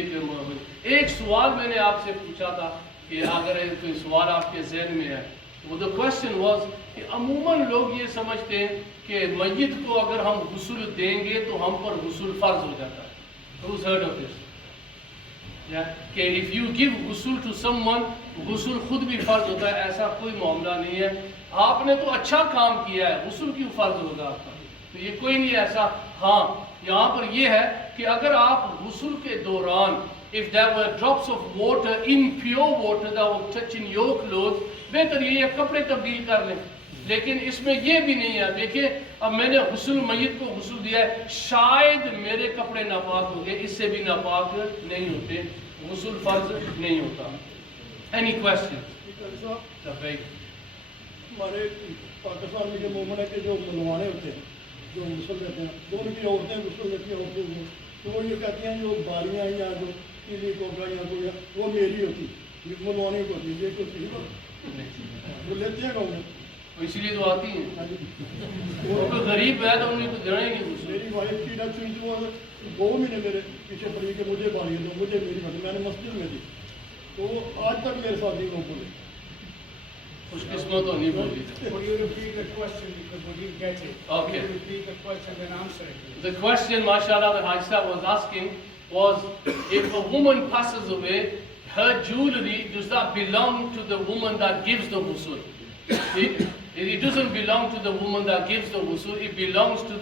एक सवाल मैंने आपसे पूछा था कि अगर कोई सवाल आपके जहन में है, वो द क्वेश्चन वाज कि अमूमन लोग ये समझते हैं कि मय्यत को अगर हम गुस्ल देंगे तो हम पर गुस्ल फर्ज हो जाता है। Who's heard of this? कि if you give गुस्ल to someone, गुस्ल खुद भी फर्ज होता है, ऐसा कोई मामला नहीं है। आपने तो अच्छा काम किया है, गुस्ल क्यों फर्ज होगा आपका? तो ये कोई नहीं ऐसा। हाँ, यहाँ पर ये है कि अगर आप गुस्ल के दौरान if there were drops of water, impure water that were touching your clothes, बेहतर ये है कपड़े तब्दील कर लें। लेकिन इसमें ये भी नहीं है। देखिए, अब मैंने गुस्ल मय्यत को गुस्ल दिया है, शायद मेरे कपड़े नापाक हो गए, इससे भी नापाक नहीं होते, गुस्ल फर्ज नहीं होता। Any question? हमारे पाकिस्तान में जो मोमन है कि जो मनवाने होते हैं, जो गुस्ल देते हैं, तो उनकी औरतें गुस्ल देती हैं औरतों को, तो वो ये कहती हैं जो बालियाँ या जो पीली कोबरा या कोई वो मेरी होती, मनवाने की होती है। ये तो सही बात, वो लेते हैं गाँव में। इसलिए तो आती हैं। हाँ जी वो कोई गरीब है तो उन्हें तो देना ही नहीं गुस्ल। मेरी वाइफ की डेथ हुई थी, वो 2 महीने मेरे पीछे पड़ी कि मुझे बालिए दो, मुझे मेरी मतलब मैंने मस्जिद में थी, तो वो आज तक मेरे साथ नहीं बोले। खुशकिस्मत तो नहीं बोली। Would you repeat the question because we didn't get it? Okay. Would you repeat the question and answer it? The question, mashallah, that Aisha was asking was, if a woman passes away, her jewelry does not belong to the woman that gives the ghusl. It doesn't belong to the woman that gives the ghusl. It belongs to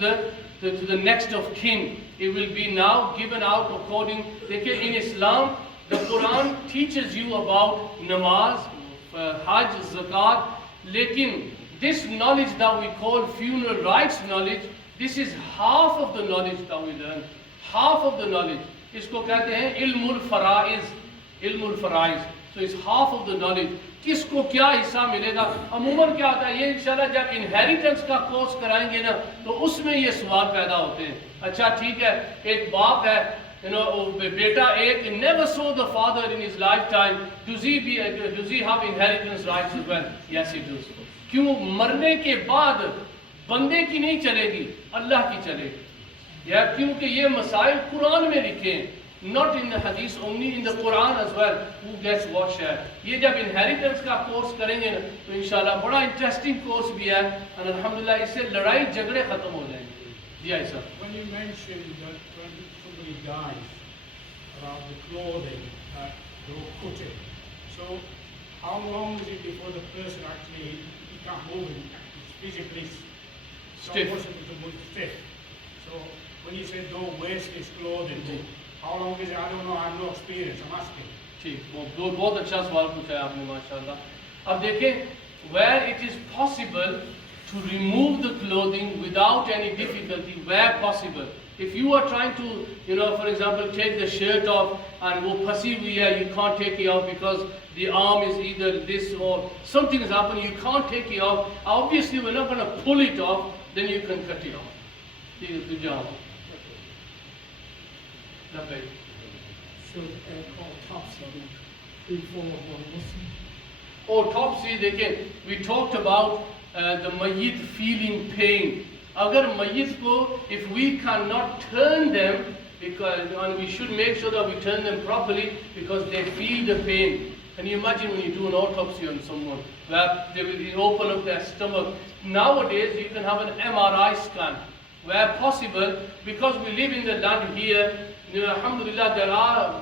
the next of kin. It will be now given out according. In Islam, the Quran teaches you about namaz, hajj, zakat. Lekin this knowledge that we call funeral rites knowledge, this is half of the knowledge that we learn. Half of the knowledge. इसको कहते हैं ilmul faraiz. Ilmul faraiz. So it's half of the knowledge. किसको क्या हिस्सा मिलेगा? अमूमन क्या होता है, ये इंशाल्लाह जब इनहेरिटेंस का कोर्स कराएंगे ना, तो उसमें ये सवाल पैदा होते हैं। अच्छा ठीक है, एक बाप है, बेटा एक never saw the father in his lifetime. Does he have inheritance rights as well? Yes, he does. क्यों? मरने के बाद बंदे की नहीं चलेगी, अल्लाह की चलेगी। या क्योंकि ये मसाइल कुरान में लिखे हैं, not in the hadith, only in the Quran as well. Who gets what share? ये जब inheritance का कोर्स करेंगे ना, तो इंशाल्लाह बड़ा इंटरेस्टिंग कोर्स भी है, और अल्हम्दुलिल्लाह इससे लड़ाई झगड़े खत्म हो जाएंगे। जी ऐसा। When you mentioned that when somebody dies, about the clothing that they will put it, so how long is it before the person actually he can't move it, it's physically Stiff. not possible to move stiff. So when you say don't waste his clothing, how long is it? I don't know. I have no experience. I'm asking. ठीक, वो बहुत अच्छा सवाल पूछा है आपने माशाल्लाह। अब देखें, where it is possible to remove the clothing without any difficulty, where possible. If you are trying to, for example, take the shirt off and वो फंसी हुई है, you can't take it off because the arm is either this or something is happening, you can't take it off. Obviously, we're not going to pull it off, then you can cut it off. ठीक है, तो जाओ। Should call topsy before one Muslim? Autopsy, देखें, we talked about the Mayyat feeling pain. अगर मय्यत को, if we cannot turn them, and we should make sure that we turn them properly because they feel the pain. Can you imagine when you do an autopsy on someone, where they will open up their stomach? Nowadays, you can have an MRI scan, where possible, because we live in the land here. Alhamdulillah, there are,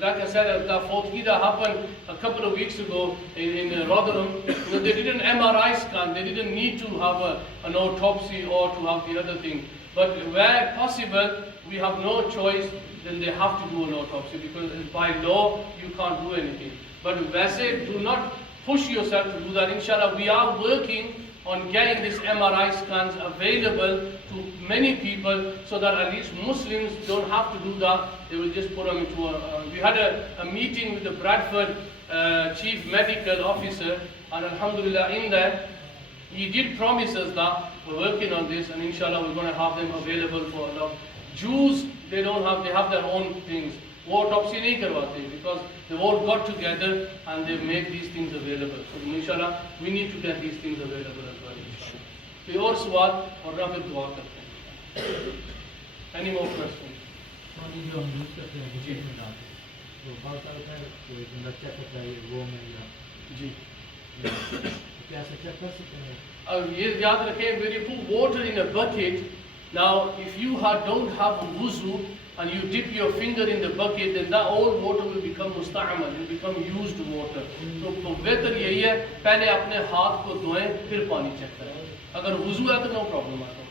like I said, the Fortgida happened a couple of weeks ago in Rotherham. They did an MRI scan. They didn't need to have an autopsy or to have the other thing. But where possible, we have no choice, then they have to do an autopsy because by law, you can't do anything. But Vaise, do not push yourself to do that. Inshallah, we are working on getting these MRI scans available to many people so that at least Muslims don't have to do that. They will just put them into we had a meeting with the Bradford Chief Medical Officer, and Alhamdulillah in that, he did promise us that we're working on this, and inshallah we're going to have them available for Allah. Jews, they have their own things. वो autopsy नहीं करवाते because they all got together and they make these things available. So inshallah we need to get these things available as well. Inshallah. कोई और सवाल और ना फिर दुआ करते हैं. Any more questions? जो हम यूज़ करते हैं किचन में डालते हैं, तो बहुत सारा है कोई बंदा चेक करता है वो में या जी क्या ऐसा चेक कर सकते हैं? अब ये याद रखें, when you put water in a bucket, now if you don't have wuzu and you dip your finger in the bucket, then that old water will become musta'amal, it will become used water. तो बेहतर यही है, पहले अपने हाथ को धोएं फिर पानी चेक करें. अगर वुजू है तो no problem आता है.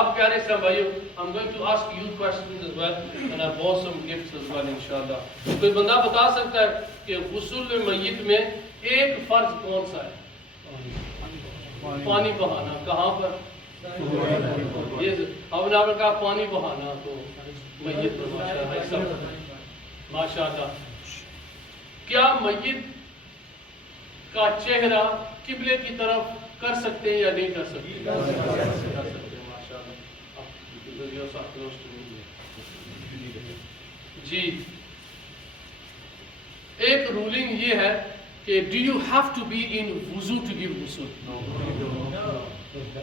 अब प्यारे इस्लाम भाइयों, I'm going to ask you questions as well, and I bought some gifts as well inshallah. कोई बंदा बता सकता है कि गुस्ल मय्यत में एक फर्ज कौन सा है? पानी बहाना. कहाँ पर? ये अब आपने कहा पानी बहाना, तो मय्यत माशाअल्लाह. क्या मय्यत का चेहरा किबले की तरफ कर सकते हैं या नहीं कर सकते? कर सकते हैं माशाअल्लाह. जी, एक रूलिंग ये है do you have to be in wuzu to give ghusl? No.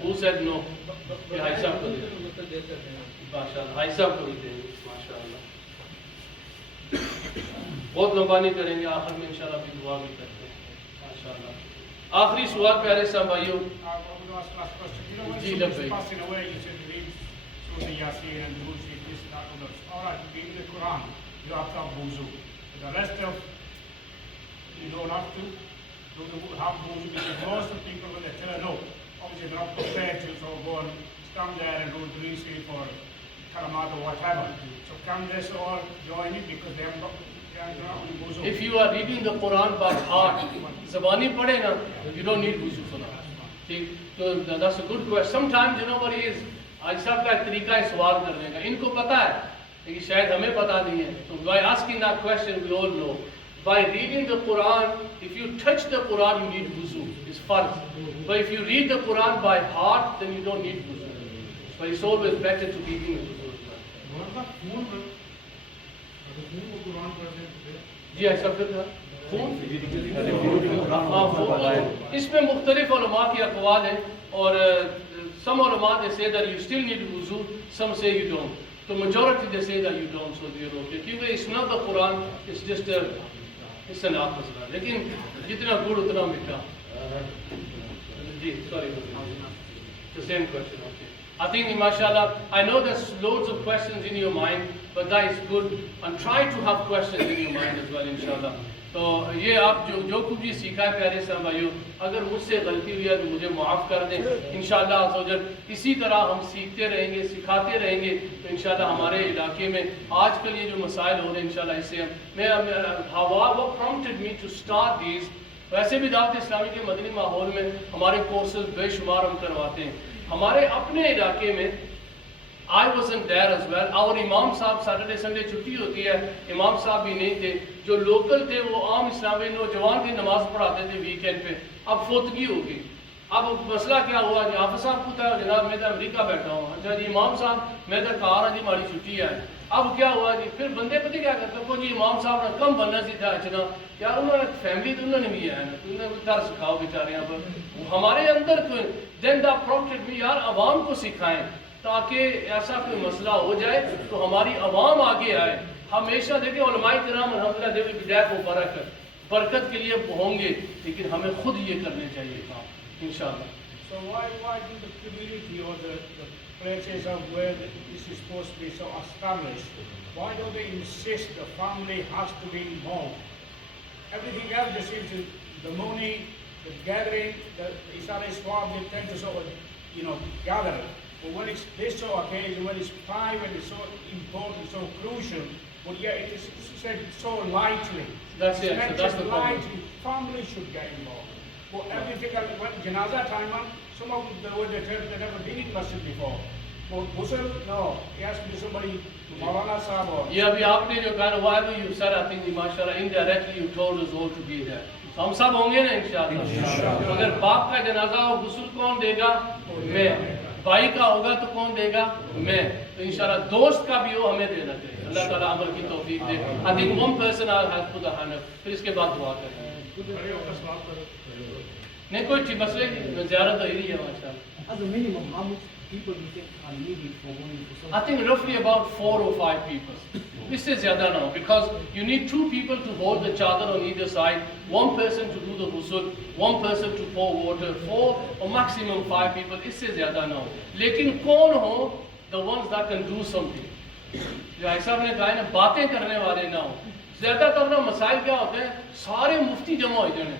Who said no? ये भाई साहब को दे माशाल्लाह, भाई साहब को भी देंगे माशाल्लाह। बहुत लंबा नहीं करेंगे, आखिर में इंशाल्लाह भी दुआ भी करते हैं माशाल्लाह। आखिरी सवाल प्यारे साहब भाइयों। जी लब्बैक। Passing away, you said you read Surah Yasin and Ghusal, this, that, and that. All right, you read the Quran, you have to have wuzu. The rest of, you don't have to have wuzu because most of the people when they turn up, obviously they're not prepared to sort of go and stand there and do the research for karamat or whatever. So can they all join in because they haven't got wuzu? If you are reading the Quran by heart, ज़बानी पढ़े ना, you don't need wuzu for that. ठीक, तो that's a good question. Sometimes you know what it is, आज सबका एक तरीका है सवाल करने का, इनको पता है, लेकिन शायद हमें पता नहीं है. So by asking that question, we all know. By reading the Quran, if you touch the Quran, you need wuzu. It's farz. But if you read the Quran by heart, then you don't need wuzu. But it's always better to read in wuzu. What about phone? The Quran present. जी ऐसा फिर था खून इसमें मुख्तलिफ उलमा की अक़वाल हैं और some ulama they say that you still need wuzu, some say you don't. So majority they say that you don't, so you're okay. क्योंकि it's not the Quran, it's just it's an opposite. लेकिन जितना गुड़ उतना मीठा. जी sorry, the same question. Okay. I think, mashallah, I know there's loads of questions in your mind, but that is good. And try to have questions in your mind as well, inshallah. तो ये आप जो कुछ भी सीखा है प्यारे साहब भाइयों, अगर मुझसे गलती हुई है तो मुझे माफ़ कर दें इंशाल्लाह अज़्ज़वजल। इसी तरह हम सीखते रहेंगे, सिखाते रहेंगे, तो इंशाल्लाह हमारे इलाके में आजकल ये जो मसाइल हो रहे हैं इंशाल्लाह इससे what prompted me to start these, वैसे भी दावत इस्लामी के मदनी माहौल में हमारे कोर्सेज बेशुमार हम करवाते हैं। हमारे अपने इलाके में I wasn't there as well. Our इमाम साहब सैटरडे संडे छुट्टी होती है, इमाम साहब भी नहीं थे, जो लोकल थे वो आम इस्लामी नौजवान की नमाज पढ़ाते थे वीकेंड पे। अब फोतगी हो गई, अब मसला क्या हुआ जी, हाफिज साहब को था जनाब मैं तो अमेरिका बैठा हूँ, अच्छा जी इमाम साहब मैं तो कार जी हमारी छुट्टी है। अब क्या हुआ जी, फिर बंदे पता क्या करते को जी इमाम साहब ने कम बनना सी था अच्छा यार उन्होंने फैमिली तो उन्होंने भी है ना, उन्होंने कोई तरस खाओ बेचारे यहाँ पर हमारे अंदर देन दैट प्रॉम्प्टेड मी यार अवाम को सिखाएं ताकि ऐसा कोई मसला हो जाए तो हमारी अवाम आगे आए। हमेशा देखें उलमाए किराम अल्हम्दुलिल्लाह they will be there for बरकत के लिए होंगे, लेकिन हमें खुद ये करने चाहिए काम इंशाअल्लाह। So why do the community or the places of where this is supposed to be so established, why don't they insist the family has to be involved? Everything else just seems to, the money, the gathering, the Isari Swab, they tend to sort of, gather. But when it's this sort of occasion, when it's private, it's so important, so crucial, but yet it is said so lightly. That's it, so that's the problem. Lightly, family should get involved. But everything else, when Janaza time on, some of them, they've never been in Masjid before. But Ghusal, no, it has to be somebody, Maulana Sahab or... Yeah, अभी आपने जो कहा whatever you said, I think माशाल्लाह indirectly you told us all to be there. तो हम सब होंगे ना इंशाअल्लाह। अगर बाप का जनाजा हो गुस्ल कौन देगा? मैं। भाई का होगा तो कौन देगा? मैं। तो इंशाअल्लाह दोस्त का भी हो हमें देना चाहिए। अल्लाह ताला अमल की तौफीक दे। I think one person has put a hand up, फिर इसके बाद दुआ करें। नहीं कोई ठीक मसले नहीं, ज़्यादा तो ही है माशाअल्लाह। As a minimum, how much people do you think are needed for one ghusl? I think roughly about 4 or 5 people. This is ज़्यादा now because you need 2 people to hold the chadar on either side, 1 person to do the ghusl, 1 person to pour water, 4 or maximum 5 people. इससे ज़्यादा now. लेकिन कौन हो? The ones that can do something. जो ऐसा आपने कहा है ना बातें करने वाले ना हो। ज़्यादातर ना मसाइल क्या होते हैं? सारे मुफ्ती जमा हो जाने।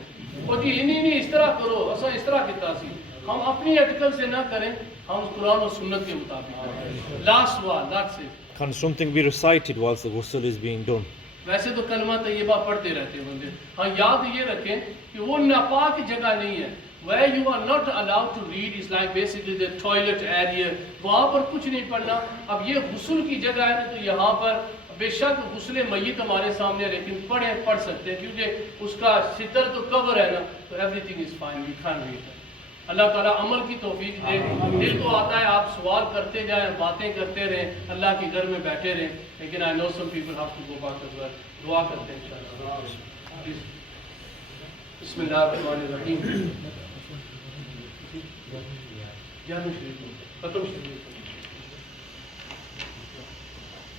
और जी नहीं इस तरह करो, ऐसा इस तरह कितना सी। हम अपनी अटकल से ना करें, हम कुरान और सुन्नत के मुताबिक। Last one, that's it. Can something be recited whilst the ghusl is being done? वैसे तो कलमा तैयबा पढ़ते रहते हैं बंदे। हाँ याद ये रखें कि वो नापाक जगह नहीं है। Where you are not allowed to read is like basically the toilet area. वहाँ पर कुछ नहीं पढ़ना। अब ये गुस्ल की जगह है ना, तो यहाँ पर बेशक गुस्ले मय्यत हमारे सामने है, लेकिन पढ़ सकते हैं क्योंकि उसका सितर तो कवर है ना, तो everything is fine, you can read. अल्लाह ताला अमल की तौफीक दे। दिल को आता है आप सवाल करते जाएं, बातें करते रहें, अल्लाह के घर में बैठे रहें, लेकिन I know some people have to go back as well. दुआ करते हैं इंशाअल्लाह। Bismillahirrahmanirrahim. 11 शरीफ, खत्म शरीफ।